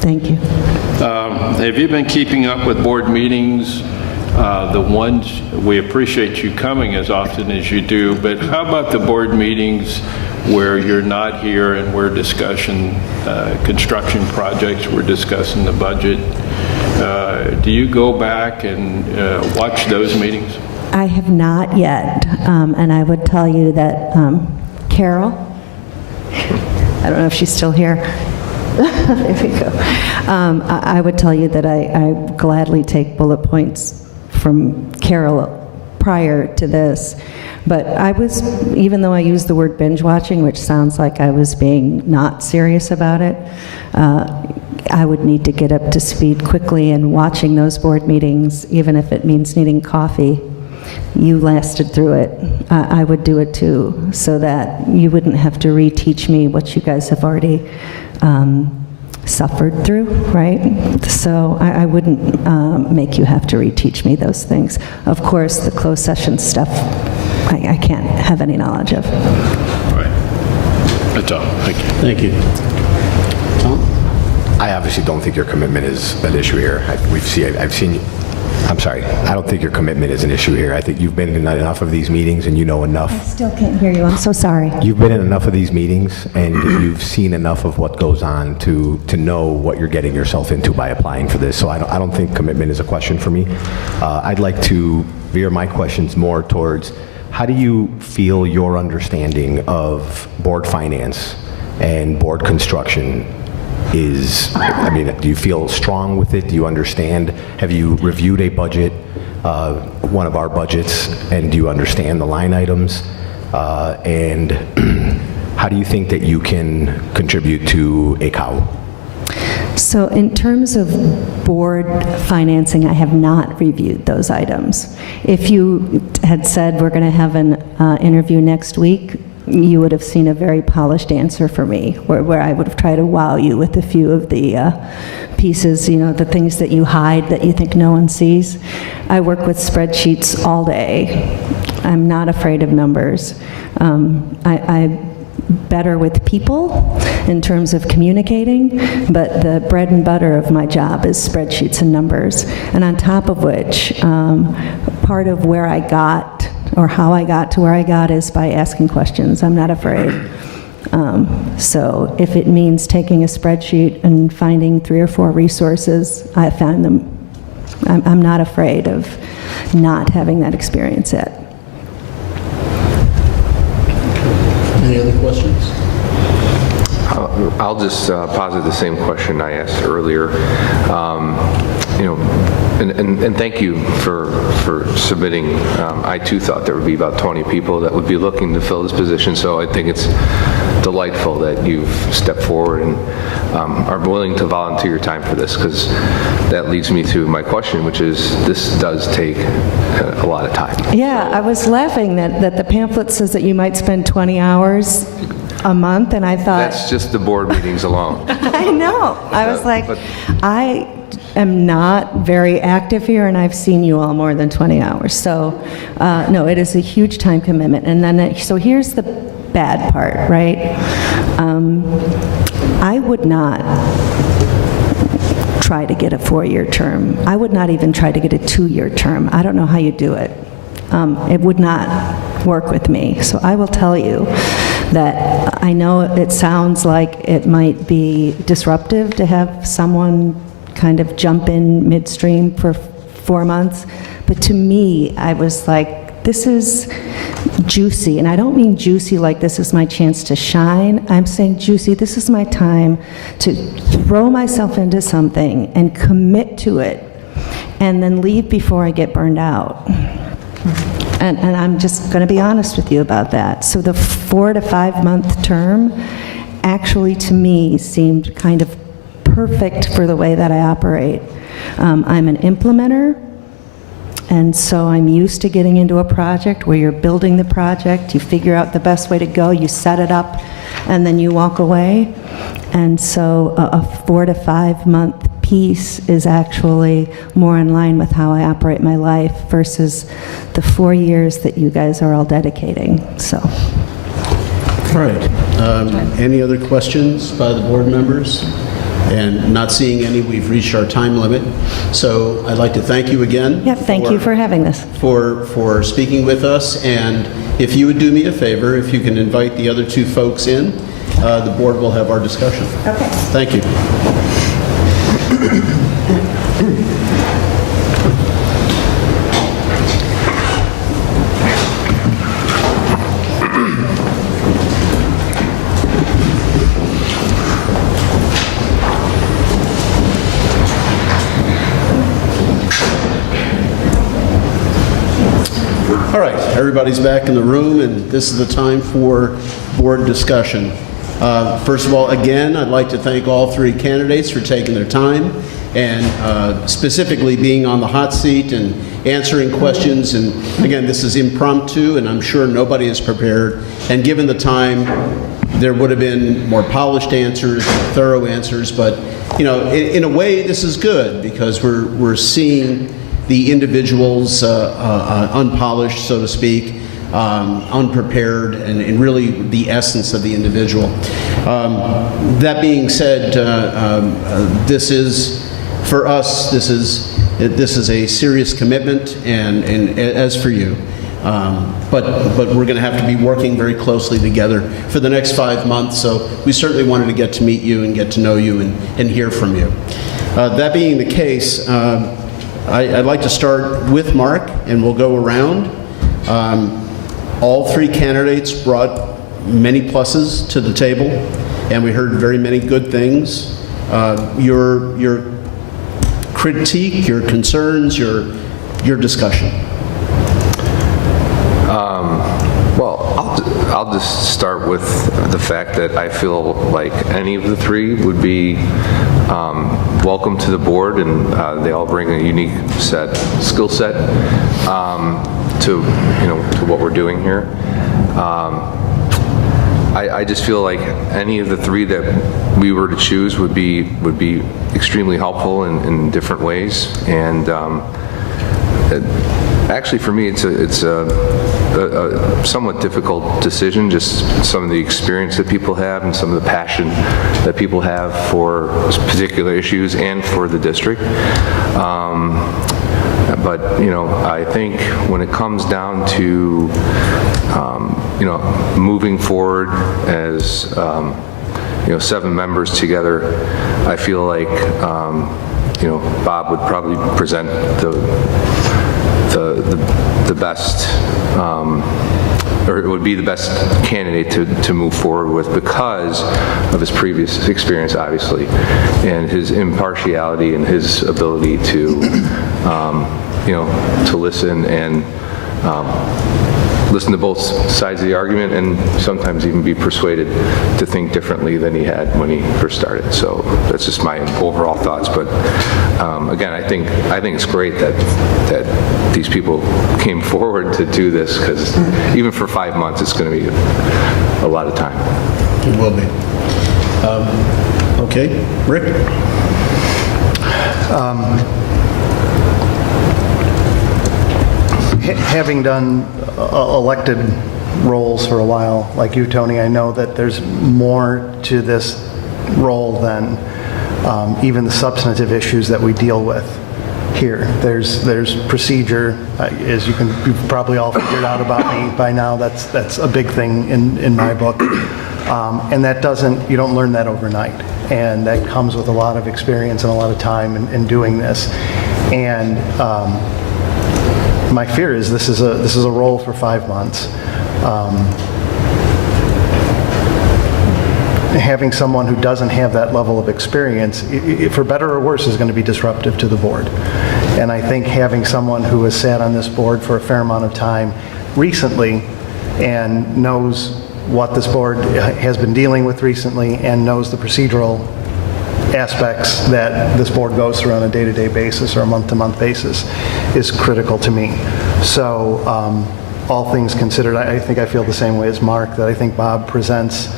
Thank you. Have you been keeping up with board meetings? The ones, we appreciate you coming as often as you do, but how about the board meetings where you're not here and we're discussing construction projects, we're discussing the budget? Do you go back and watch those meetings? I have not yet, and I would tell you that Carol, I don't know if she's still here. There we go. I would tell you that I gladly take bullet points from Carol prior to this. But I was, even though I used the word binge watching, which sounds like I was being not serious about it, I would need to get up to speed quickly, and watching those board meetings, even if it means needing coffee, you lasted through it. I would do it too, so that you wouldn't have to reteach me what you guys have already suffered through, right? So I wouldn't make you have to reteach me those things. Of course, the closed session stuff, I can't have any knowledge of. All right. That's all. Thank you. Thank you. Tom? I obviously don't think your commitment is an issue here. I've seen you. I'm sorry. I don't think your commitment is an issue here. I think you've been in enough of these meetings and you know enough. I still can't hear you. I'm so sorry. You've been in enough of these meetings and you've seen enough of what goes on to know what you're getting yourself into by applying for this. So I don't think commitment is a question for me. I'd like to veer my questions more towards how do you feel your understanding of board finance and board construction is? I mean, do you feel strong with it? Do you understand? Have you reviewed a budget, one of our budgets, and do you understand the line items? And how do you think that you can contribute to a COW? So in terms of board financing, I have not reviewed those items. If you had said we're going to have an interview next week, you would have seen a very polished answer for me, where I would have tried to wow you with a few of the pieces, you know, the things that you hide that you think no one sees. I work with spreadsheets all day. I'm not afraid of numbers. I'm better with people in terms of communicating, but the bread and butter of my job is spreadsheets and numbers. And on top of which, part of where I got, or how I got to where I got, is by asking questions. I'm not afraid. So if it means taking a spreadsheet and finding 3 or 4 resources, I found them. I'm not afraid of not having that experience yet. Any other questions? I'll just posit the same question I asked earlier. You know, and thank you for submitting. I too thought there would be about 20 people that would be looking to fill this position, so I think it's delightful that you've stepped forward and are willing to volunteer your time for this, because that leads me to my question, which is, this does take a lot of time. Yeah, I was laughing that the pamphlet says that you might spend 20 hours a month, and I thought... That's just the board meetings alone. I know. I was like, I am not very active here, and I've seen you all more than 20 hours. So, no, it is a huge time commitment. And then, so here's the bad part, right? I would not try to get a 4-year term. I would not even try to get a 2-year term. I don't know how you do it. It would not work with me. So I will tell you that I know it sounds like it might be disruptive to have someone kind of jump in midstream for 4 months. But to me, I was like, this is juicy. And I don't mean juicy like this is my chance to shine. I'm saying juicy, this is my time to throw myself into something and commit to it and then leave before I get burned out. And I'm just going to be honest with you about that. So the 4 to 5 month term actually to me seemed kind of perfect for the way that I operate. I'm an implementer, and so I'm used to getting into a project where you're building the project, you figure out the best way to go, you set it up, and then you walk away. And so a 4 to 5 month piece is actually more in line with how I operate my life versus the 4 years that you guys are all dedicating, so. All right. Any other questions by the board members? And not seeing any, we've reached our time limit. So I'd like to thank you again. Yeah, thank you for having this. For speaking with us. And if you would do me a favor, if you can invite the other 2 folks in, the board will have our discussion. Okay. Thank you. All right, everybody's back in the room, and this is the time for board discussion. First of all, again, I'd like to thank all 3 candidates for taking their time and specifically being on the hot seat and answering questions. And again, this is impromptu, and I'm sure nobody is prepared. And given the time, there would have been more polished answers, thorough answers. But, you know, in a way, this is good because we're seeing the individuals unpolished, so to speak, unprepared, and really the essence of the individual. That being said, this is, for us, this is a serious commitment, and as for you. But we're going to have to be working very closely together for the next 5 months, so we certainly wanted to get to meet you and get to know you and hear from you. That being the case, I'd like to start with Mark, and we'll go around. All 3 candidates brought many pluses to the table, and we heard very many good things. Your critique, your concerns, your discussion. Well, I'll just start with the fact that I feel like any of the 3 would be welcome to the board, and they all bring a unique skill set to what we're doing here. I just feel like any of the 3 that we were to choose would be extremely helpful in different ways, and actually for me it's a somewhat difficult decision, just some of the experience that people have and some of the passion that people have for particular issues and for the district. But I think when it comes down to moving forward as 7 members together, I feel like Bob would probably present the best, or it would be the best candidate to move forward with because of his previous experience, obviously, and his impartiality and his ability to listen and listen to both sides of the argument and sometimes even be persuaded to think differently than he had when he first started. So that's just my overall thoughts. But again, I think it's great that these people came forward to do this, because even for 5 months, it's going to be a lot of time. It will be. Okay, Rick? Having done elected roles for a while, like you, Tony, I know that there's more to this role than even the substantive issues that we deal with here. There's procedure, as you've probably all figured out about me by now. That's a big thing in my book. And that doesn't, you don't learn that overnight. And that comes with a lot of experience and a lot of time in doing this. And my fear is this is a role for 5 months. Having someone who doesn't have that level of experience, for better or worse, is going to be disruptive to the board. And I think having someone who has sat on this board for a fair amount of time recently and knows what this board has been dealing with recently and knows the procedural aspects that this board goes through on a day-to-day basis or a month-to-month basis is critical to me. So all things considered, I think I feel the same way as Mark, that I think Bob presents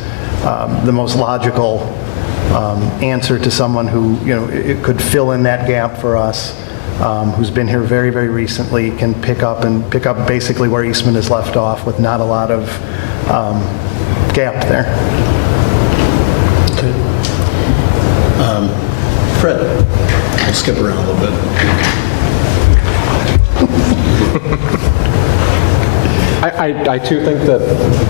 the most logical answer to someone who, it could fill in that gap for us, who's been here very, very recently, can pick up basically where Eastman has left off with not a lot of gap there. Okay. Fred, I'll skip around a little bit. I too think that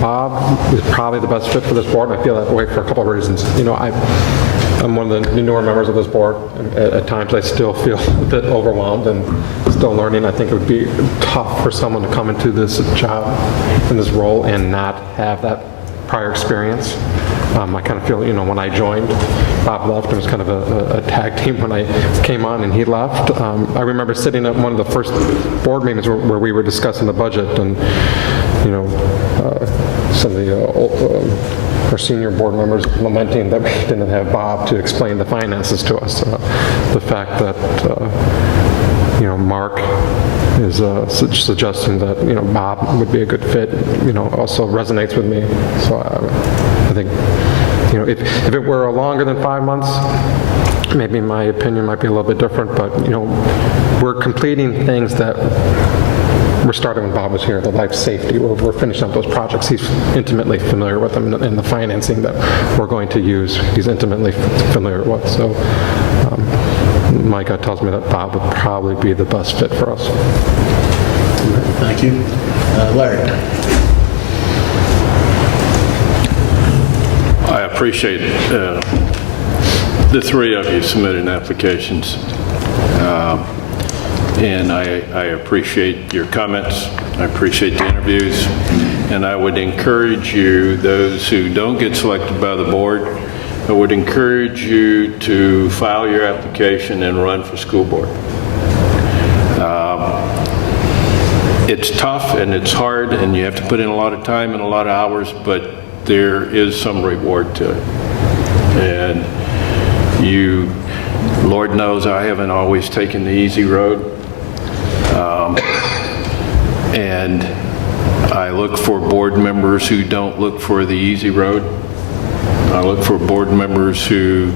Bob is probably the best fit for this board, and I feel that way for a couple of reasons. I'm one of the newer members of this board. At times I still feel a bit overwhelmed and still learning. I think it would be tough for someone to come into this job, in this role, and not have that prior experience. I kind of feel, when I joined, Bob left. It was kind of a tag team when I came on and he left. I remember sitting at one of the first board meetings where we were discussing the budget, and some of the our senior board members lamenting that we didn't have Bob to explain the finances to us. The fact that Mark is suggesting that Bob would be a good fit, also resonates with me. So I think if it were longer than 5 months, maybe my opinion might be a little bit different. But we're completing things that we're starting when Bob was here. The life safety, we're finishing up those projects. He's intimately familiar with them, and the financing that we're going to use, he's intimately familiar with. So. My gut tells me that Bob would probably be the best fit for us. Thank you. Larry. I appreciate the three of you submitting applications. And I appreciate your comments. I appreciate the interviews. And I would encourage you, those who don't get selected by the board, I would encourage you to file your application and run for school board. It's tough and it's hard and you have to put in a lot of time and a lot of hours, but there is some reward to it. And Lord knows I haven't always taken the easy road. And I look for board members who don't look for the easy road. I look for board members who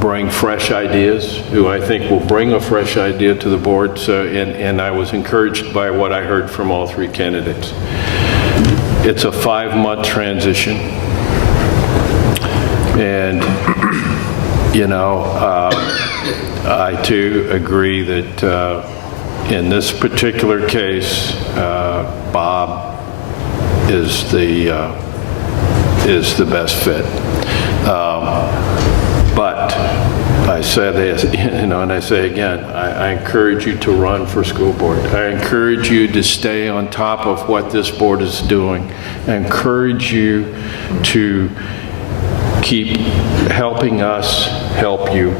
bring fresh ideas, who I think will bring a fresh idea to the board. So, and I was encouraged by what I heard from all three candidates. It's a 5-month transition. And, I too agree that in this particular case, Bob is the best fit. But I said, and I say again, I encourage you to run for school board. I encourage you to stay on top of what this board is doing. I encourage you to keep helping us help you,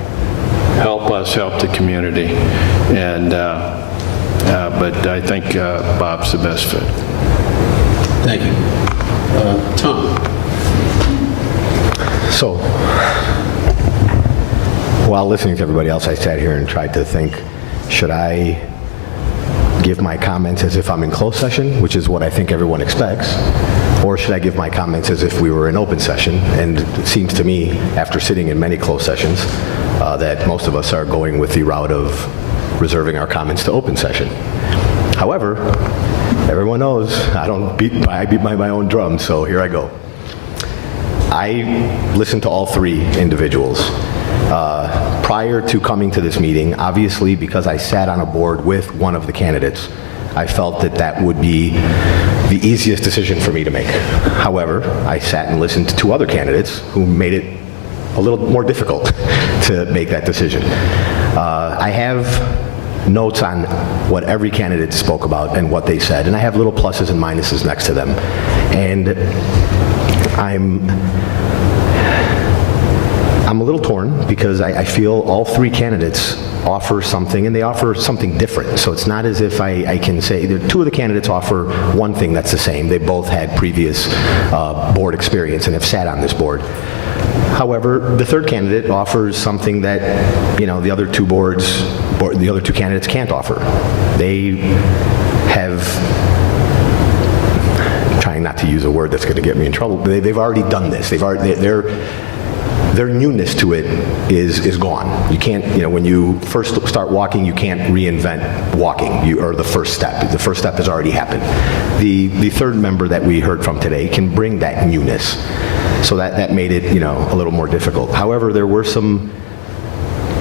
help us help the community. And but I think Bob's the best fit. Thank you. Tom. So, while listening to everybody else, I sat here and tried to think, should I give my comments as if I'm in closed session, which is what I think everyone expects, or should I give my comments as if we were in open session? And it seems to me, after sitting in many closed sessions, that most of us are going with the route of reserving our comments to open session. However, everyone knows I beat my own drum, so here I go. I listened to all three individuals. Prior to coming to this meeting, obviously because I sat on a board with one of the candidates, I felt that that would be the easiest decision for me to make. However, I sat and listened to 2 other candidates who made it a little more difficult to make that decision. I have notes on what every candidate spoke about and what they said, and I have little pluses and minuses next to them. And I'm a little torn because I feel all 3 candidates offer something, and they offer something different. So it's not as if I can say, 2 of the candidates offer one thing that's the same. They both had previous board experience and have sat on this board. However, the 3rd candidate offers something that, the other 2 the other 2 candidates can't offer. They have, I'm trying not to use a word that's going to get me in trouble, but they've already done this. Their newness to it is gone. You can't, when you first start walking, you can't reinvent walking, or the first step. The first step has already happened. The 3rd member that we heard from today can bring that newness. So that made it, a little more difficult. However, there were some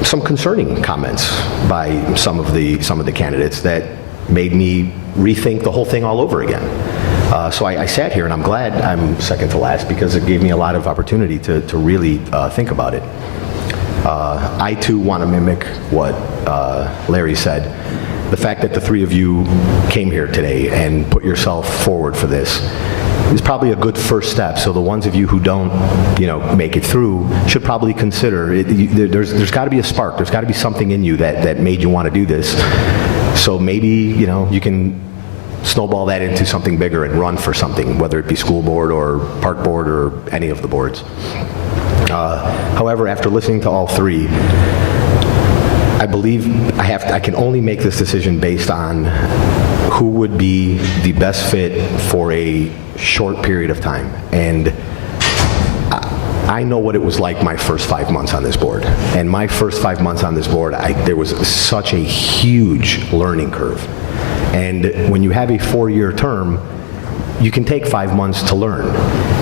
concerning comments by some of the candidates that made me rethink the whole thing all over again. So I sat here, and I'm glad I'm second to last because it gave me a lot of opportunity to really think about it. I too want to mimic what Larry said. The fact that the 3 of you came here today and put yourself forward for this is probably a good first step. So the ones of you who don't, make it through should probably consider it. There's got to be a spark. There's got to be something in you that made you want to do this. So maybe, you can snowball that into something bigger and run for something, whether it be school board or park board or any of the boards. However, after listening to all 3, I believe I can only make this decision based on who would be the best fit for a short period of time. And I know what it was like my first 5 months on this board. And my first 5 months on this board, there was such a huge learning curve. And when you have a 4-year term, you can take 5 months to learn.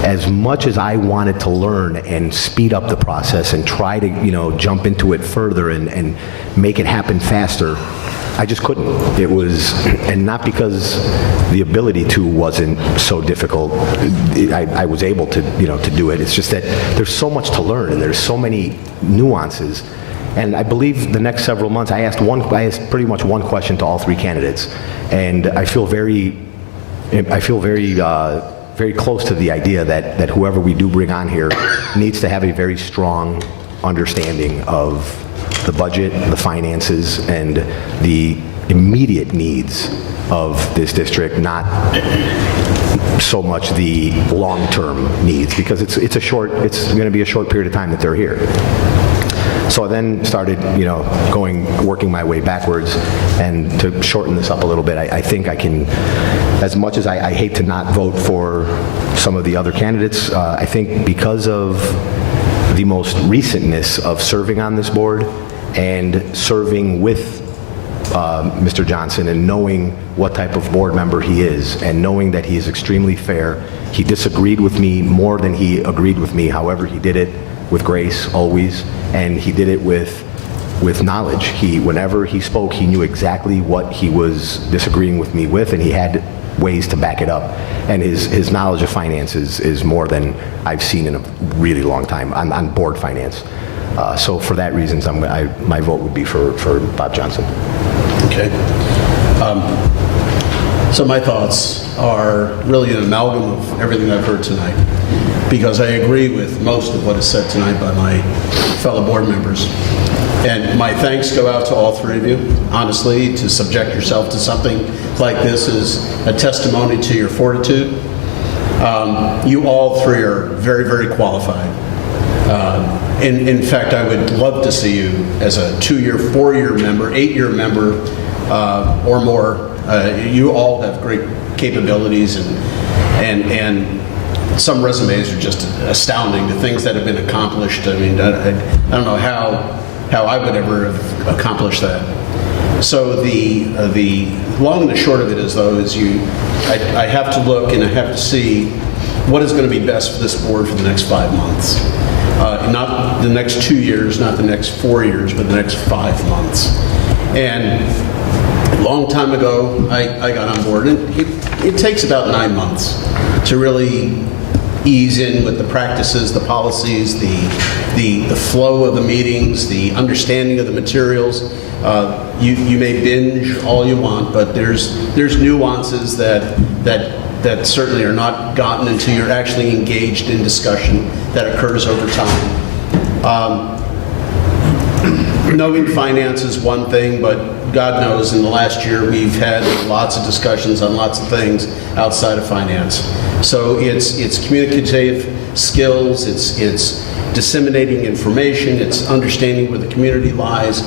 As much as I wanted to learn and speed up the process and try to, jump into it further and make it happen faster, I just couldn't. It was, and not because the ability to wasn't so difficult. I was able to, to do it. It's just that there's so much to learn and there's so many nuances. And I believe the next several months, I asked pretty much one question to all 3 candidates, and I feel very close to the idea that whoever we do bring on here needs to have a very strong understanding of the budget, the finances, and the immediate needs of this district, not so much the long-term needs, because it's going to be a short period of time that they're here. So I then started, working my way backwards, and to shorten this up a little bit, I think I can, as much as I hate to not vote for some of the other candidates, I think because of the most recentness of serving on this board and serving with Mr. Johnson and knowing what type of board member he is and knowing that he is extremely fair. He disagreed with me more than he agreed with me. However, he did it with grace always, and he did it with knowledge. Whenever he spoke, he knew exactly what he was disagreeing with me with, and he had ways to back it up. And his knowledge of finances is more than I've seen in a really long time on board finance. So for that reasons, my vote would be for Bob Johnson. Okay. So my thoughts are really an amalgam of everything I've heard tonight, because I agree with most of what is said tonight by my fellow board members. And my thanks go out to all 3 of you. Honestly, to subject yourself to something like this is a testimony to your fortitude. You all 3 are very, very qualified. In fact, I would love to see you as a 2-year, 4-year member, 8-year member, or more. You all have great capabilities, and some resumes are just astounding, the things that have been accomplished. I mean, I don't know how I would ever have accomplished that. So the long and the short of it is, though, I have to look and I have to see what is going to be best for this board for the next 5 months. Not the next 2 years, not the next 4 years, but the next 5 months. And long time ago, I got on board, and it takes about 9 months to really ease in with the practices, the policies, the flow of the meetings, the understanding of the materials. You may binge all you want, but there's nuances that certainly are not gotten until you're actually engaged in discussion that occurs over time. Knowing finance is one thing, but God knows in the last year we've had lots of discussions on lots of things outside of finance. So it's communicative skills, it's disseminating information, it's understanding where the community lies.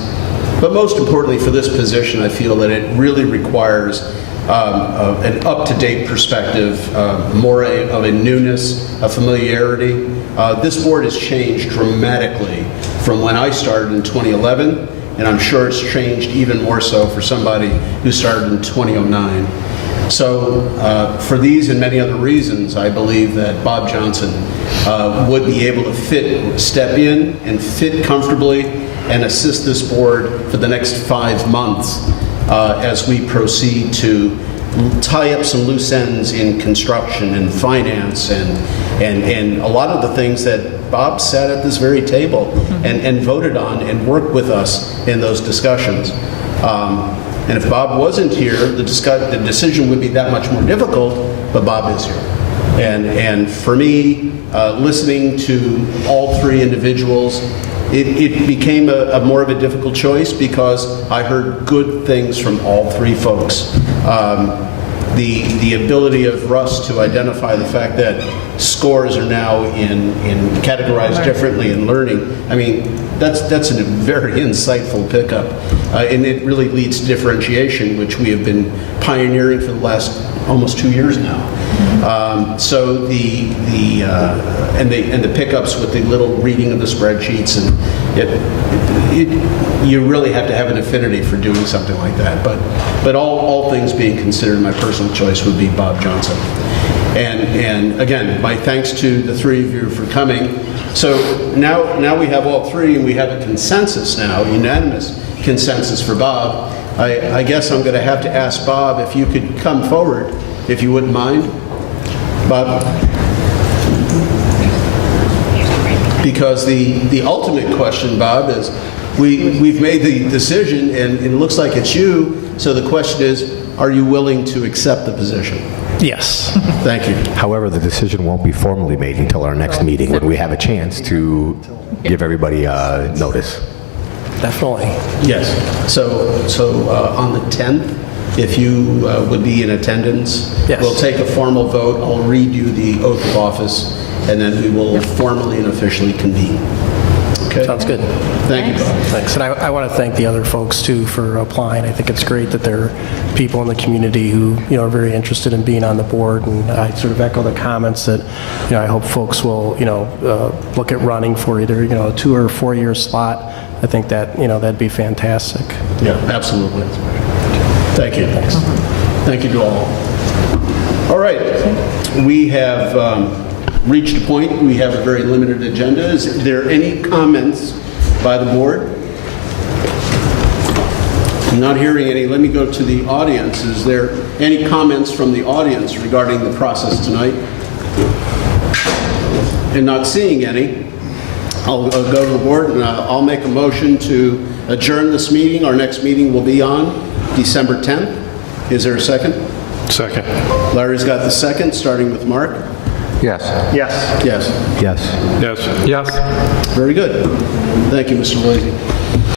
But most importantly for this position, I feel that it really requires an up-to-date perspective, more of a newness, a familiarity. This board has changed dramatically from when I started in 2011, and I'm sure it's changed even more so for somebody who started in 2009. So for these and many other reasons, I believe that Bob Johnson would be able to step in and fit comfortably and assist this board for the next 5 months as we proceed to tie up some loose ends in construction and finance and a lot of the things that Bob sat at this very table and voted on and worked with us in those discussions. And if Bob wasn't here, the decision would be that much more difficult, but Bob is here. And for me, listening to all three individuals, it became a more of a difficult choice because I heard good things from all three folks. The ability of Russ to identify the fact that scores are now categorized differently in learning, I mean, that's a very insightful pickup. And it really leads to differentiation, which we have been pioneering for the last almost 2 years now. So the pickups with the little reading of the spreadsheets, and you really have to have an affinity for doing something like that. But all things being considered, my personal choice would be Bob Johnson. And again, my thanks to the three of you for coming. So now we have all three, and we have a consensus now, unanimous consensus for Bob. I guess I'm going to have to ask Bob if you could come forward, if you wouldn't mind. Bob? Because the ultimate question, Bob, is we've made the decision, and it looks like it's you, so the question is, are you willing to accept the position? Yes. Thank you. However, the decision won't be formally made until our next meeting when we have a chance to give everybody notice. Definitely. Yes. So on the 10th, if you would be in attendance, yes. We'll take a formal vote. I'll read you the oath of office, and then we will formally and officially convene. Okay? Sounds good. Thank you, Bob. Thanks. And I want to thank the other folks, too, for applying. I think it's great that there are people in the community who, are very interested in being on the board. And I sort of echo the comments that, I hope folks will, look at running for either, a 2 or 4 year slot. I think that, that'd be fantastic. Yeah, absolutely. Thank you. Thanks. Thank you to all. All right. We have reached a point. We have a very limited agenda. Is there any comments by the board? I'm not hearing any. Let me go to the audience. Is there any comments from the audience regarding the process tonight? And not seeing any, I'll go to the board and I'll make a motion to adjourn this meeting. Our next meeting will be on December 10th. Is there a second? Second. Larry's got the second, starting with Mark. Yes. Yes. Yes. Yes. Yes. Yes. Very good. Thank you, Mr. Loisy.